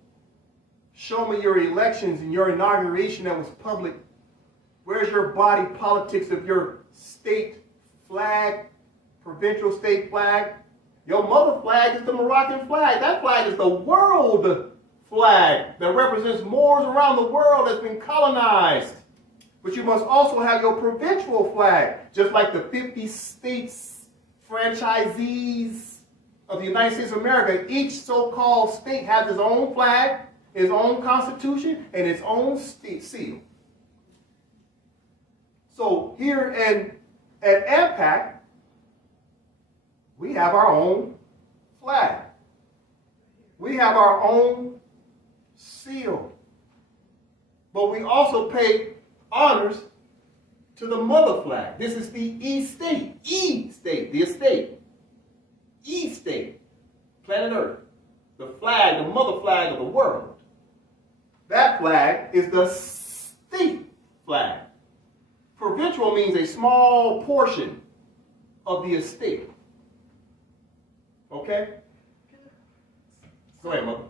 Show me your elections and your inauguration that was public. Where's your body politics of your state flag, provincial state flag? Your mother flag is the Moroccan flag. That flag is the world flag that represents Moors around the world that's been colonized. But you must also have your provincial flag, just like the 50 states franchisees of the United States of America. Each so-called state has its own flag, its own constitution, and its own seal. So here at AMPAC, we have our own flag. We have our own seal. But we also pay honors to the mother flag. This is the estate. E-state, the estate. E-state, planet Earth. The flag, the mother flag of the world. That flag is the state flag. Provincial means a small portion of the estate. Okay? Go ahead, Mother.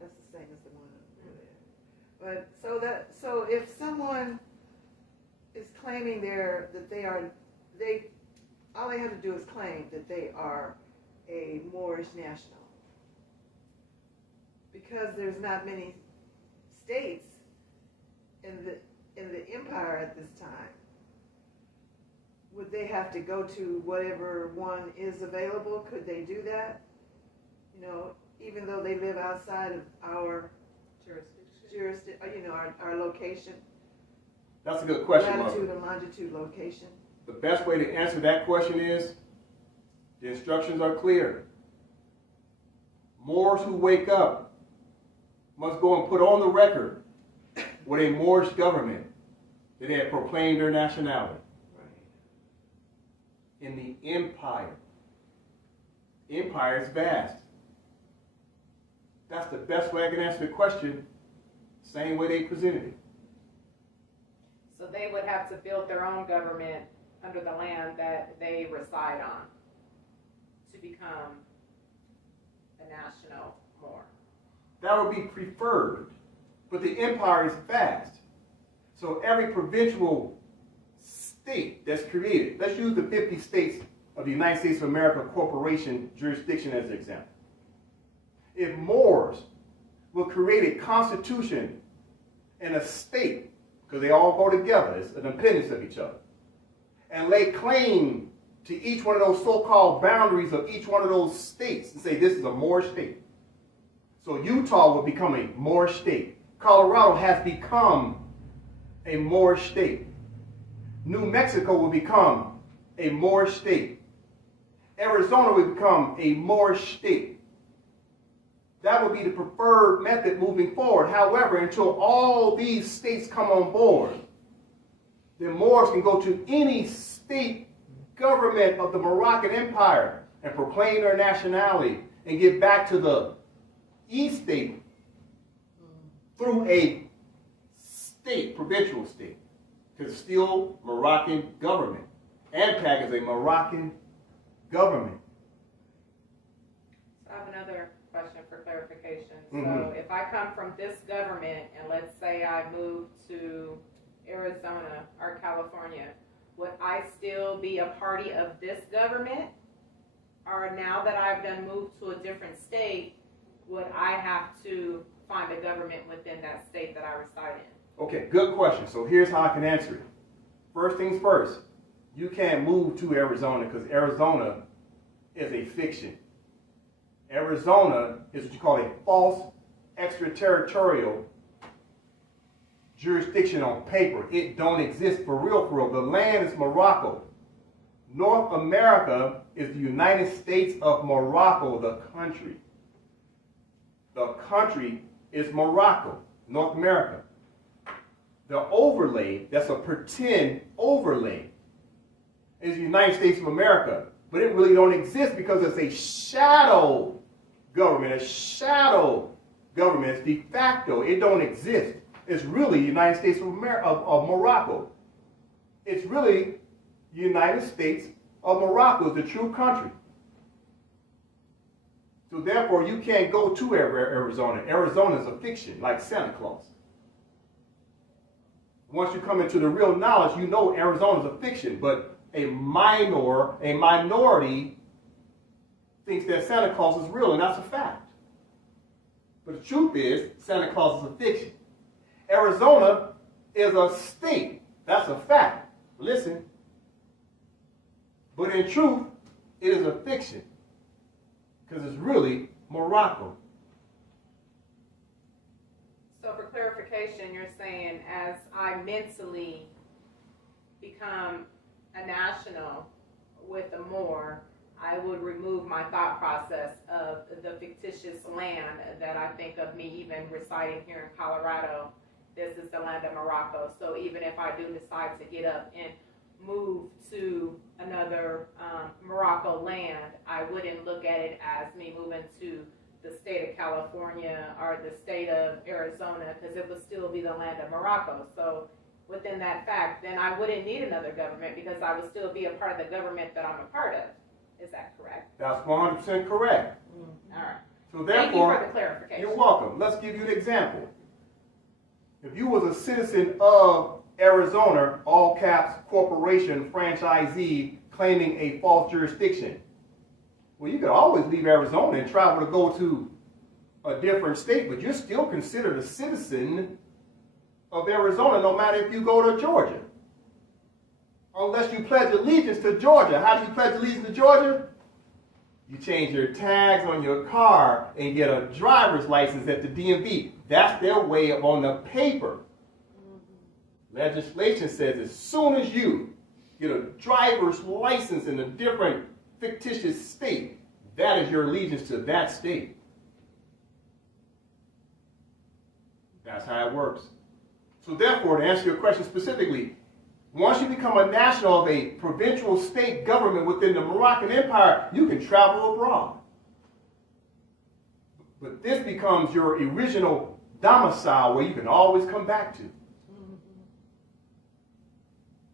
That's the same as the one over there. But so if someone is claiming all they have to do is claim that they are a Moorish national. Because there's not many states in the empire at this time, would they have to go to whatever one is available? Could they do that? Even though they live outside of our jurisdiction, our location. That's a good question, Latitude Mother. and longitude location. The best way to answer that question is, the instructions are clear. Moors who wake up must go and put on the record with a Moorish government that they have proclaimed their nationality. In the empire. Empire is vast. That's the best way I can answer the question, same way they presented it. So they would have to build their own government under the land that they reside on to become a national Moor. That would be preferred, but the empire is vast. So every provincial state that's created, let's use the 50 states of the United States of America corporation jurisdiction as an example. If Moors will create a constitution and a state, because they all go together, it's an independence of each other, and lay claim to each one of those so-called boundaries of each one of those states and say this is a Moorish state. So Utah will become a Moorish state. Colorado has become a Moorish state. New Mexico will become a Moorish state. Arizona will become a Moorish state. That would be the preferred method moving forward. However, until all these states come on board, then Moors can go to any state government of the Moroccan Empire and proclaim their nationality and get back to the East state through a state, provincial state, because it's still Moroccan government. AMPAC is a Moroccan government. So I have another question for clarification. So if I come from this government and let's say I move to Arizona or California, would I still be a party of this government? Or now that I've done moved to a different state, would I have to find a government within that state that I reside in. Okay, good question. So here's how I can answer it. First things first, you can't move to Arizona because Arizona is a fiction. Arizona is what you call a false extraterritorial jurisdiction on paper. It don't exist for real, for real. The land is Morocco. North America is the United States of Morocco, the country. The country is Morocco, North America. The overlay, that's a pretend overlay, is the United States of America. But it really don't exist because it's a shadow government, a shadow government. It's de facto. It don't exist. It's really the United States of Morocco. It's really the United States of Morocco, the true country. So therefore, you can't go to Arizona. Arizona is a fiction, like Santa Claus. Once you come into the real knowledge, you know Arizona is a fiction, but a minority thinks that Santa Claus is real, and that's a fact. But the truth is, Santa Claus is a fiction. Arizona is a state. That's a fact. Listen. But in truth, it is a fiction. Because it's really Morocco. So for clarification, you're saying as I mentally become a national with a Moor, I would remove my thought process of the fictitious land that I think of me even residing here in Colorado. This is the land of Morocco. So even if I do decide to get up and move to another Morocco land, I wouldn't look at it as me moving to the state of California or the state of Arizona, because it would still be the land of Morocco. So within that fact, then I wouldn't need another government because I would still be a part of the government that I'm a part of. Is that correct? That's 100% correct. All right. So therefore, thank you for the clarification. You're welcome. Let's give you an example. If you was a citizen of Arizona, all caps, corporation, franchisee, claiming a false jurisdiction, well, you could always leave Arizona and travel to go to a different state, but you're still considered a citizen of Arizona no matter if you go to Georgia. Unless you pledge allegiance to Georgia. How do you pledge allegiance to Georgia? You change your tags on your car and get a driver's license at the DMV. That's their way of on the paper. Legislation says as soon as you get a driver's license in a different fictitious state, that is your allegiance to that state. That's how it works. So therefore, to answer your question specifically, once you become a national of a provincial state government within the Moroccan Empire, you can travel abroad. But this becomes your original domicile where you can always come back to.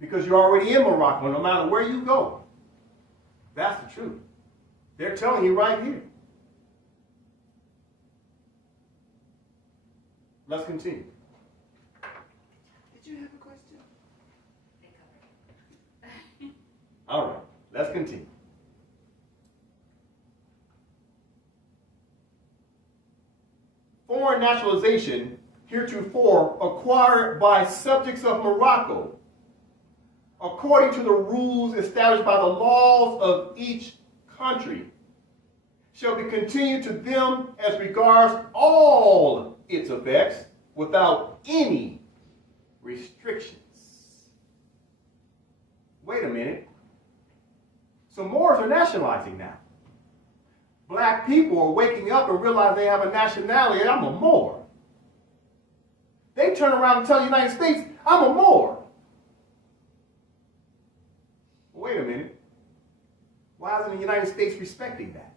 Because you're already in Morocco, no matter where you go. That's the truth. They're telling you right here. Let's continue. Did you have a question? All right, let's continue. Foreign naturalization, heretofore acquired by subjects of Morocco, according to the rules established by the laws of each country, shall be continued to them as regards all its effects without any restrictions. Wait a minute. So Moors are nationalizing now. Black people are waking up and realize they have a nationality. I'm a Moor. They turn around and tell the United States, I'm a Moor. Wait a minute. Why isn't the United States respecting that?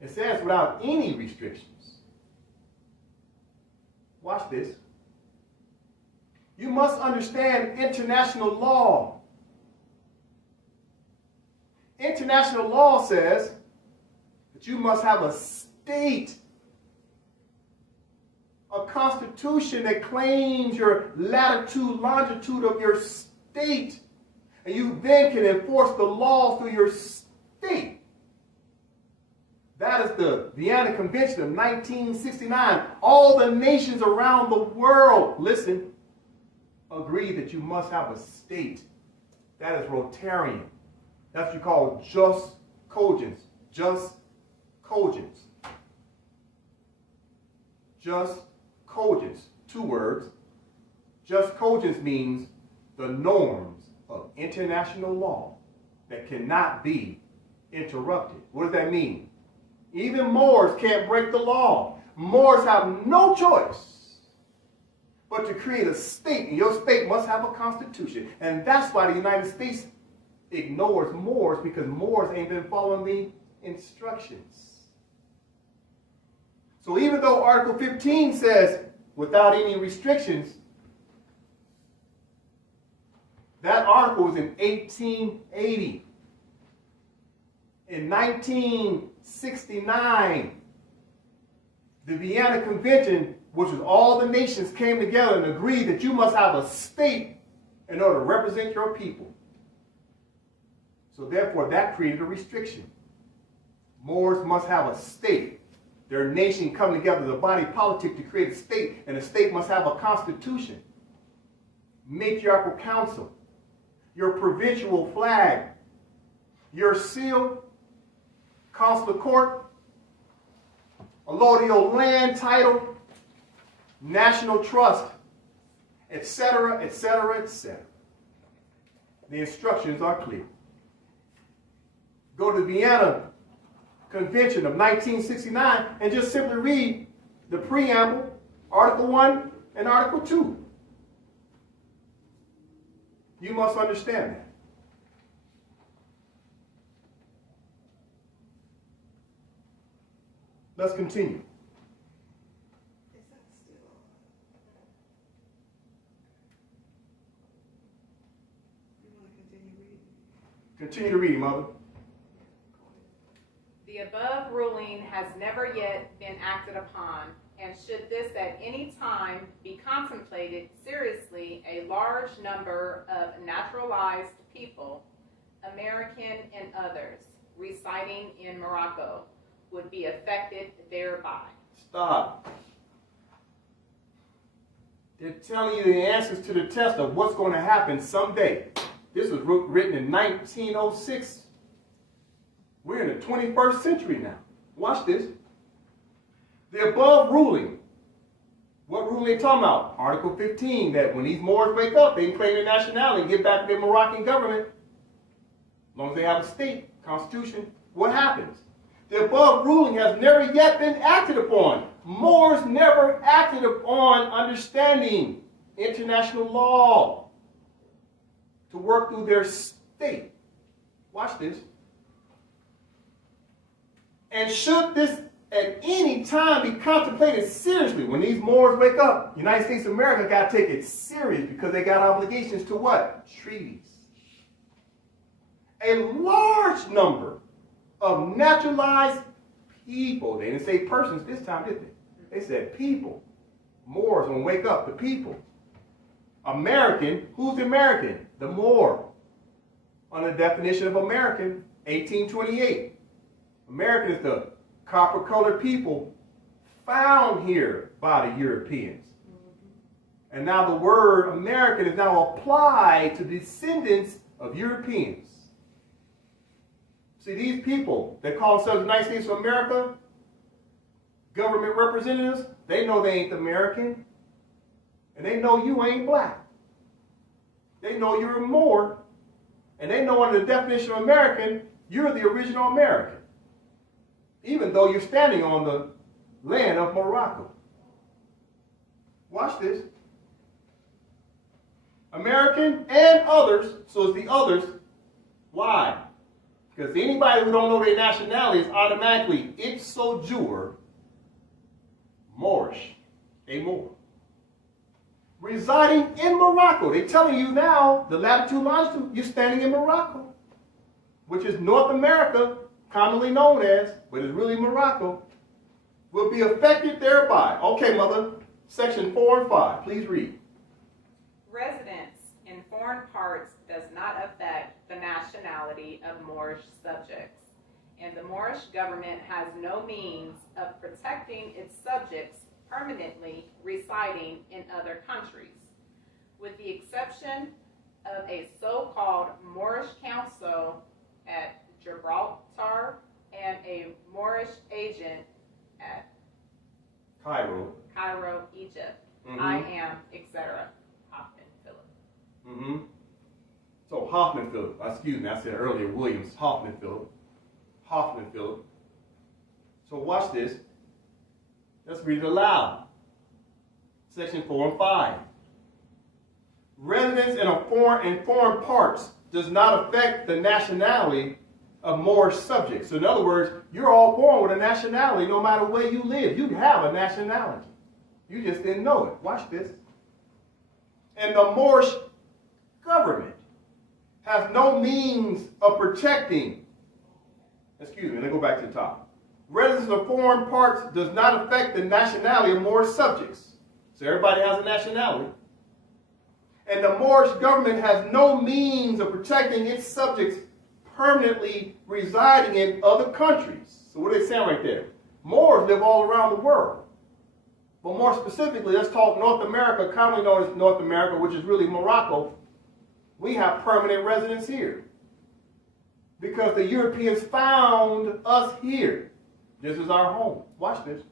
It says without any restrictions. Watch this. You must understand international law. International law says that you must have a state, a constitution that claims your latitude, longitude of your state, and you then can enforce the law through your state. That is the Vienna Convention of 1969, all the nations around the world, listen, agreed that you must have a state that is Rotarian. That's what you call just cogence. Just cogence. Just cogence. 2 words. Just cogence means the norms of international law that cannot be interrupted. What does that mean? Even Moors can't break the law. Moors have no choice but to create a state, and your state must have a constitution. And that's why the United States ignores Moors, because Moors ain't been following the instructions. So even though Article 15 says without any restrictions, that article was in 1880. In 1969, the Vienna Convention, which was all the nations came together and agreed that you must have a state in order to represent your people. So therefore, that created a restriction. Moors must have a state. Their nation come together, the body politic, to create a state, and the state must have a constitution, matriarchal council, your provincial flag, your seal, consular court, allodial land title, national trust, etc., etc., etc. The instructions are clear. Go to the Vienna Convention of 1969 and just simply read the preamble, Article 1 and Article 2. You must understand that. Let's continue. Is that still on? You want to continue reading? Continue to read, Mother. The above ruling has never yet been acted upon, and should this at any time be contemplated seriously, a large number of naturalized people, American and others, residing in Morocco, would be affected thereby. Stop. They're telling you the answers to the test of what's going to happen someday. This was written in 1906. We're in the 21st century now. Watch this. The above ruling. What ruling they talking about? Article 15, that when these Moors wake up, they can claim their nationality and get back to their Moroccan government. As long as they have a state, constitution. What happens? The above ruling has never yet been acted upon. Moors never acted upon understanding international law to work through their state. Watch this. And should this at any time be contemplated seriously, when these Moors wake up, United States of America got to take it serious because they got obligations to what? Treaties. A large number of naturalized people. They didn't say persons this time, did they? They said people. Moors, when wake up, the people. American, who's the American? The Moor. On the definition of American, 1828. American is the copper-colored people found here by the Europeans. And now the word American is now applied to descendants of Europeans. See, these people that call themselves the United States of America, government representatives, they know they ain't American. And they know you ain't black. They know you're a Moor. And they know under the definition of American, you're the original American. Even though you're standing on the land of Morocco. Watch this. American and others, so it's the others. Why? Because anybody who don't know their nationality is automatically ipso jure Moorish, a Moor. Residing in Morocco. They're telling you now, the latitude, longitude, you're standing in Morocco, which is North America, commonly known as, but it's really Morocco, will be affected thereby. Okay, Mother, section 4 and 5, please read. Residence in foreign parts does not affect the nationality of Moorish subjects, and the Moorish government has no means of protecting its subjects permanently residing in other countries, with the exception of a so-called Moorish council at Gibraltar and a Moorish agent at Cairo, Egypt. Mm-hmm. I am, etc. Hoffman Philip. Mm-hmm. So Hoffman Philip, excuse me, I said earlier Williams, Hoffman Philip. So watch this. Let's read it aloud. Section 4 and 5. Residence in foreign parts does not affect the nationality of Moorish subjects. So in other words, you're all born with a nationality no matter where you live. You have a nationality. You just didn't know it. Watch this. And the Moorish government has no means of protecting. Excuse me, let me go back to the top. Residence in foreign parts does not affect the nationality of Moorish subjects. So everybody has a nationality. And the Moorish government has no means of protecting its subjects permanently residing in other countries. So what are they saying right there? Moors live all around the world. But more specifically, let's talk North America, commonly known as North America, which is really Morocco. We have permanent residence here. Because the Europeans found us here. This is our home. Watch this.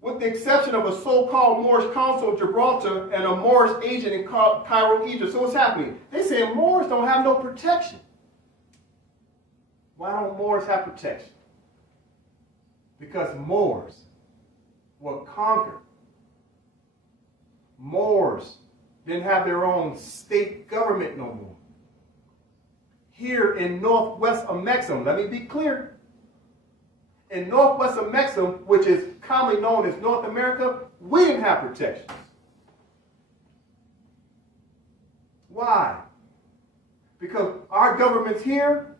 With the exception of a so-called Moorish council of Gibraltar and a Moorish agent in Cairo, Egypt. So what's happening? They say Moors don't have no protection. Why don't Moors have protection? Because Moors were conquered. Moors didn't have their own state government no more. Here in northwest of Mexico, let me be clear. In northwest of Mexico, which is commonly known as North America, we didn't have protections. Why? Because our governments here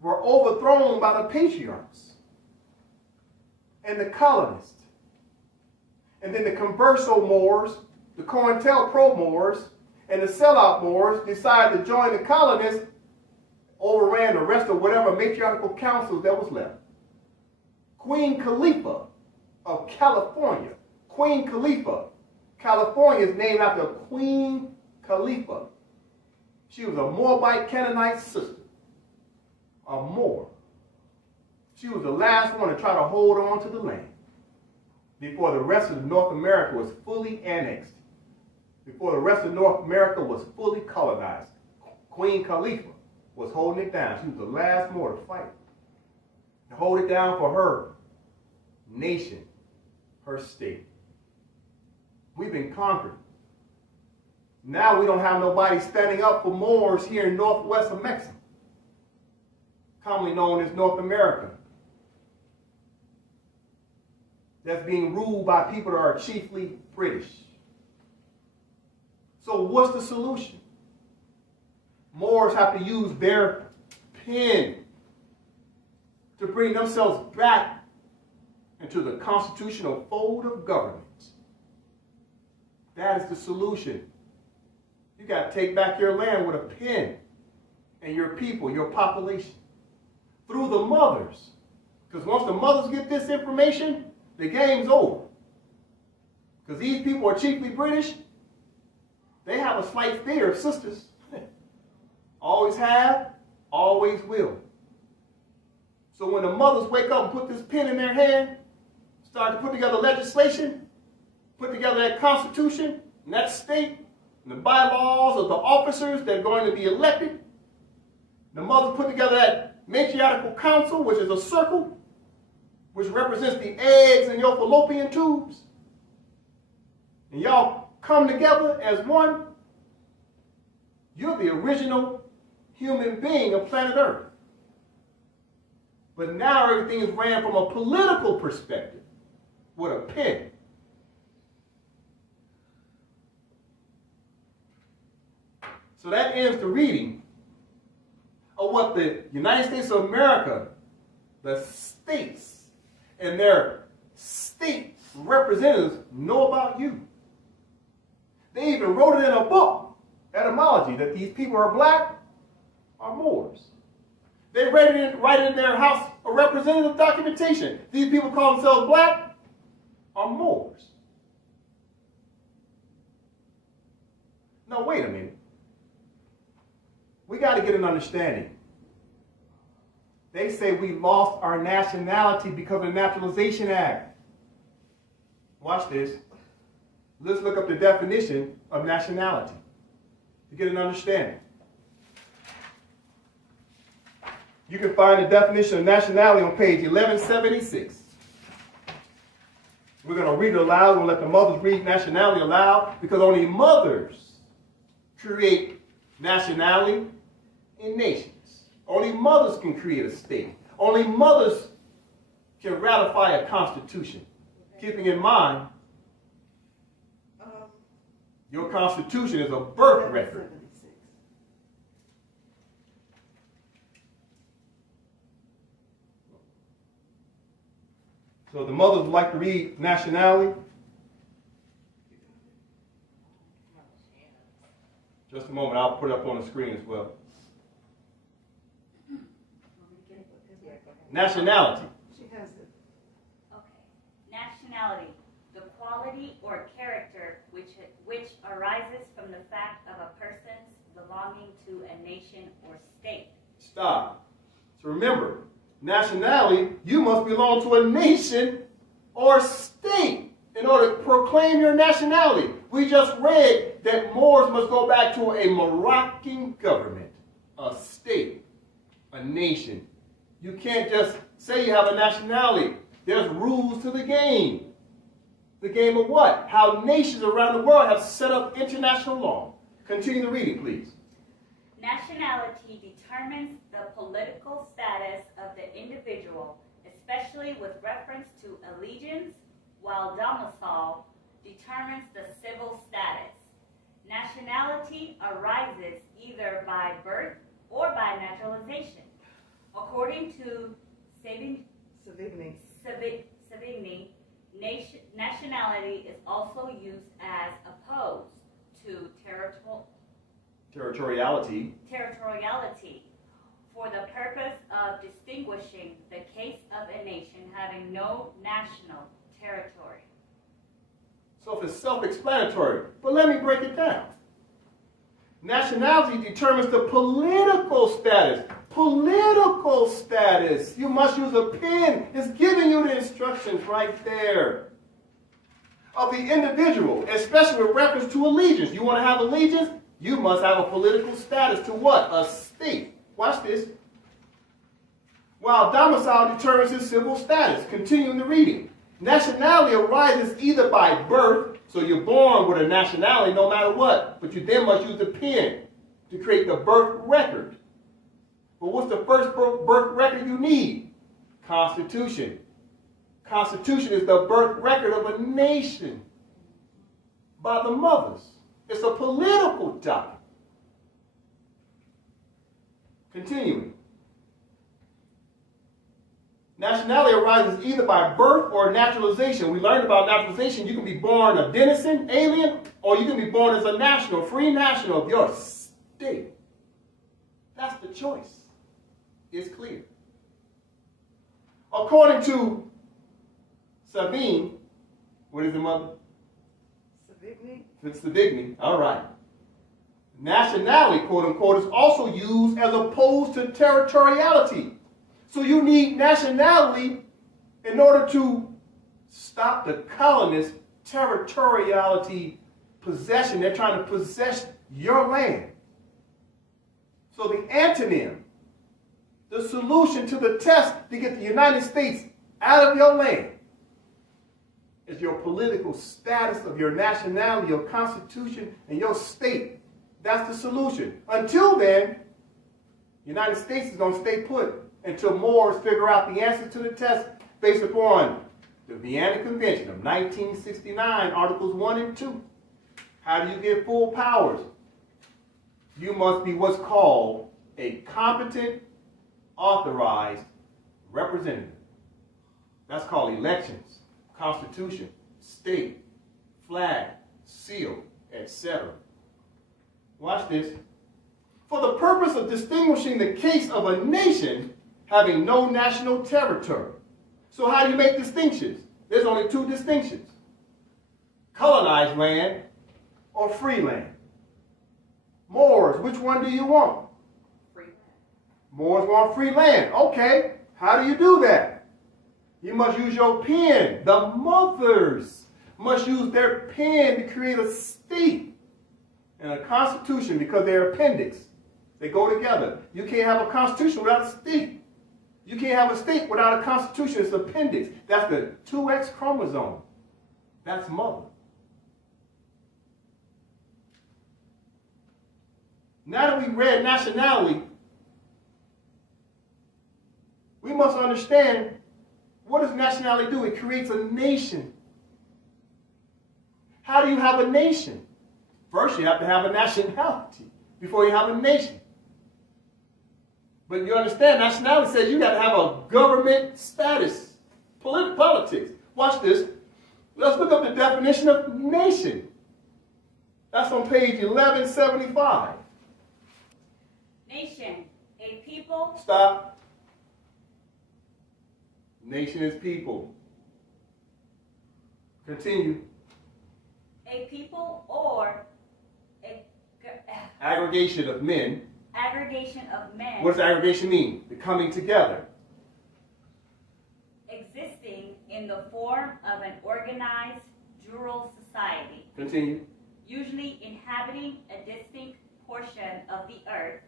were overthrown by the patriarchs and the colonists. And then the converso Moors, the COINTELPRO Moors, and the sellout Moors decided to join the colonists, overran the rest of whatever matriarchal councils that was left. Queen Khalifa of California. Queen Khalifa. California is named after Queen Khalifa. She was a Moabite Canaanite sister. A Moor. She was the last one to try to hold on to the land before the rest of North America was fully annexed. Before the rest of North America was fully colonized. Queen Khalifa was holding it down. She was the last Moor to fight. To hold it down for her nation, her state. We've been conquered. Now we don't have nobody standing up for Moors here in northwest of Mexico, commonly known as North America. That's being ruled by people that are chiefly British. So what's the solution? Moors have to use their pen to bring themselves back into the constitutional fold of government. That is the solution. You got to take back your land with a pen and your people, your population, through the mothers. Because once the mothers get this information, the game's over. Because these people are chiefly British. They have a slight fear of sisters. Always have, always will. So when the mothers wake up and put this pen in their hand, start to put together legislation, put together that constitution, and that state, and the bylaws of the officers that are going to be elected, the mothers put together that matriarchal council, which is a circle, which represents the eggs in your fallopian tubes, and y'all come together as one, you're the original human being of planet Earth. But now everything is ran from a political perspective with a pen. So that ends the reading of what the United States of America, the states, and their state representatives know about you. They even wrote it in a book, etymology, that these people are black, are Moors. They write it in their house of representative documentation. These people call themselves black are Moors. Now, wait a minute. We got to get an understanding. They say we lost our nationality because of the Naturalization Act. Watch this. Let's look up the definition of nationality to get an understanding. You can find the definition of nationality on page 1176. We're going to read it aloud. We'll let the mothers read nationality aloud because only mothers create nationality in nations. Only mothers can create a state. Only mothers can ratify a constitution. Keeping in mind, your constitution is a birth record. So the mothers would like to read nationality. Just a moment, I'll put it up on the screen as well. Nationality. She has it. Okay. Nationality, the quality or character which arises from the fact of a person's belonging to a nation or state. Stop. So remember, nationality, you must belong to a nation or state in order to proclaim your nationality. We just read that Moors must go back to a Moroccan government, a state, a nation. You can't just say you have a nationality. There's rules to the game. The game of what? How nations around the world have set up international law. Continue the reading, please. Nationality determines the political status of the individual, especially with reference to allegiance, while domicile determines the civil status. Nationality arises either by birth or by naturalization. According to Savigny, nationality is also used as opposed to territoriality for the purpose of distinguishing the case of a nation having no national territory. So it's self-explanatory, but let me break it down. Nationality determines the political status. Political status. You must use a pen. It's giving you the instructions right there. Of the individual, especially with reference to allegiance. You want to have allegiance? You must have a political status to what? A state. Watch this. While domicile determines his civil status. Continuing the reading. Nationality arises either by birth, so you're born with a nationality no matter what, but you then must use the pen to create the birth record. But what's the first birth record you need? Constitution. Constitution is the birth record of a nation by the mothers. It's a political document. Continuing. Nationality arises either by birth or naturalization. We learned about naturalization. You can be born a denizen, alien, or you can be born as a national, free national of your state. That's the choice. It's clear. According to Sabine, what is the mother? Savigny. All right. Nationality, quote unquote, is also used as opposed to territoriality. So you need nationality in order to stop the colonists' territoriality possession. They're trying to possess your land. So the antonym, the solution to the test to get the United States out of your land, is your political status of your nationality, your constitution, and your state. That's the solution. Until then, the United States is going to stay put until Moors figure out the answer to the test based upon the Vienna Convention of 1969, Articles 1 and 2. How do you get full powers? You must be what's called a competent, authorized representative. That's called elections, constitution, state, flag, seal, etc. Watch this. for the purpose of distinguishing the case of a nation having no national territory. So how do you make distinctions? There's only two distinctions: colonized land or free land. Moors, which one do you want? Free land. Moors want free land. Okay, how do you do that? You must use your pen. The mothers must use their pen to create a state and a constitution because they're appendix. They go together. You can't have a constitution without a state. You can't have a state without a constitution. It's appendix. That's the 2X chromosome. That's mother. Now that we read nationality, we must understand, what does nationality do? It creates a nation. How do you have a nation? First, you have to have a nationality before you have a nation. But you understand, nationality says you got to have a government status, politics. Watch this. Let's look up the definition of nation. That's on page 1175. Nation, a people. Stop. Nation is people. Continue. A people or Aggregation of men. aggregation of men. What does aggregation mean? The coming together. Existing in the form of an organized rural society, Continue. usually inhabiting a distinct portion of the earth,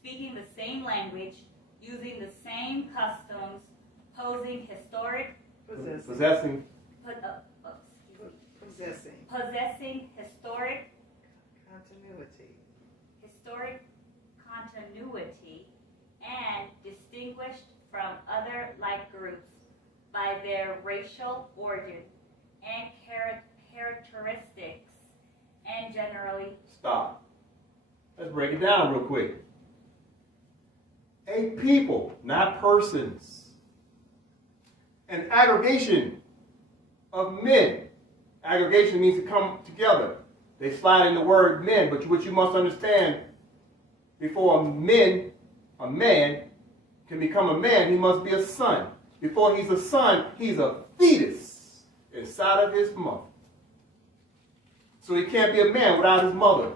speaking the same language, using the same customs, possessing historic Possessing. Possessing historic continuity. and distinguished from other like groups by their racial origin and characteristics, and generally. Stop. Let's break it down real quick. A people, not persons. An aggregation of men. Aggregation means to come together. They slide in the word men, but what you must understand, before a man can become a man, he must be a son. Before he's a son, he's a fetus inside of his mother. So he can't be a man without his mother.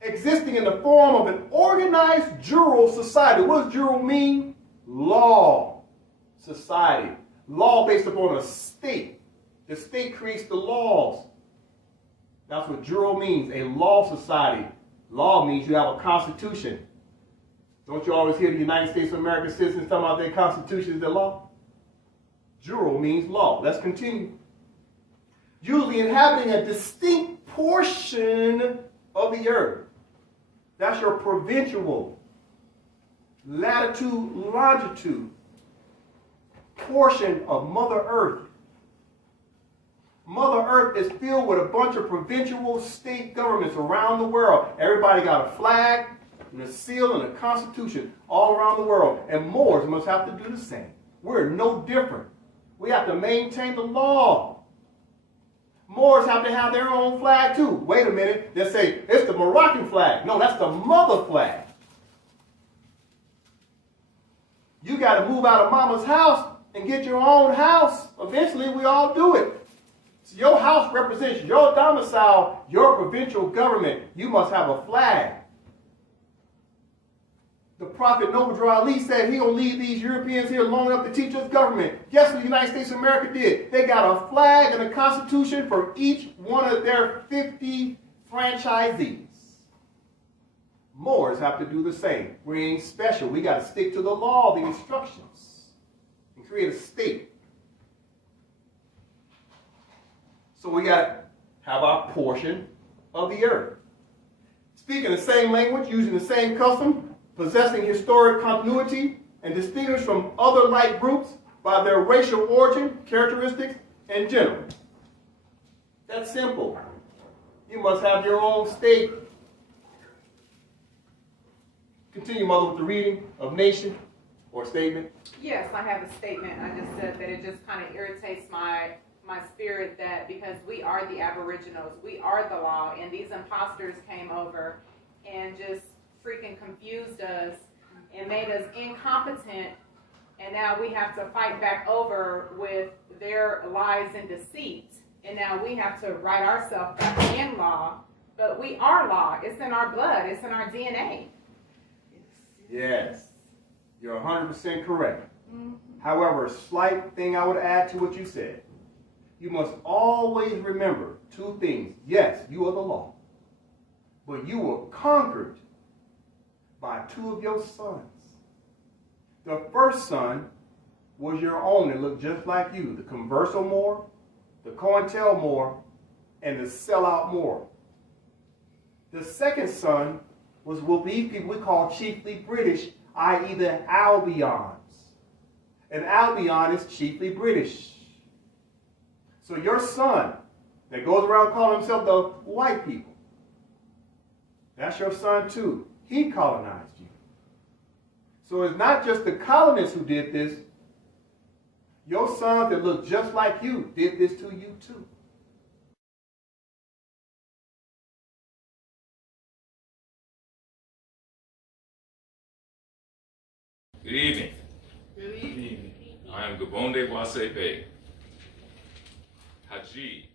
Existing in the form of an organized jural society. What does jural mean? Law society. Law based upon a state. The state creates the laws. That's what jural means, a law society. Law means you have a constitution. Don't you always hear the United States of America citizens talking about their constitution is their law? Jural means law. Let's continue. Usually inhabiting a distinct portion of the earth. That's your provincial, latitude, longitude, portion of Mother Earth. Mother Earth is filled with a bunch of provincial state governments around the world. Everybody got a flag and a seal and a constitution all around the world. And Moors must have to do the same. We're no different. We have to maintain the law. Moors have to have their own flag too. Wait a minute. They say, it's the Moroccan flag. No, that's the mother flag. You got to move out of mama's house and get your own house. Eventually, we all do it. So your house represents your domicile, your provincial government. You must have a flag. The prophet Noble Ali said he don't leave these Europeans here long enough to teach us government. Guess what the United States of America did? They got a flag and a constitution for each one of their 50 franchisees. Moors have to do the same. We ain't special. We got to stick to the law, the instructions, and create a state. So we got to have our portion of the earth. Speaking the same language, using the same custom, possessing historic continuity, and distinguished from other like groups by their racial origin, characteristics, and gender. That's simple. You must have your own state. Continue, Mother, with the reading of nation or statement. Yes, I have a statement. I just said that it just kind of irritates my my spirit that because we are the Aboriginals, we are the law, and these imposters came over and just freaking confused us and made us incompetent, and now we have to fight back over with their lies and deceit, and now we have to write ourselves back in law, but we are law. It's in our blood. It's in our DNA. Yes, you're 100% correct. However, a slight thing I would add to what you said. You must always remember two things. Yes, you are the law, but you were conquered by two of your sons. The first son was your own that looked just like you, the converso Moor, the COINTEL Moor, and the sellout Moor. The second son was what these people we call chiefly British, i.e. the Albions. And Albion is chiefly British. So your son that goes around calling himself the white people, that's your son too. He colonized you. So it's not just the colonists who did this. Your sons that look just like you did this to you too. Good evening. Good evening. I am Gabonde Wasepe, Haji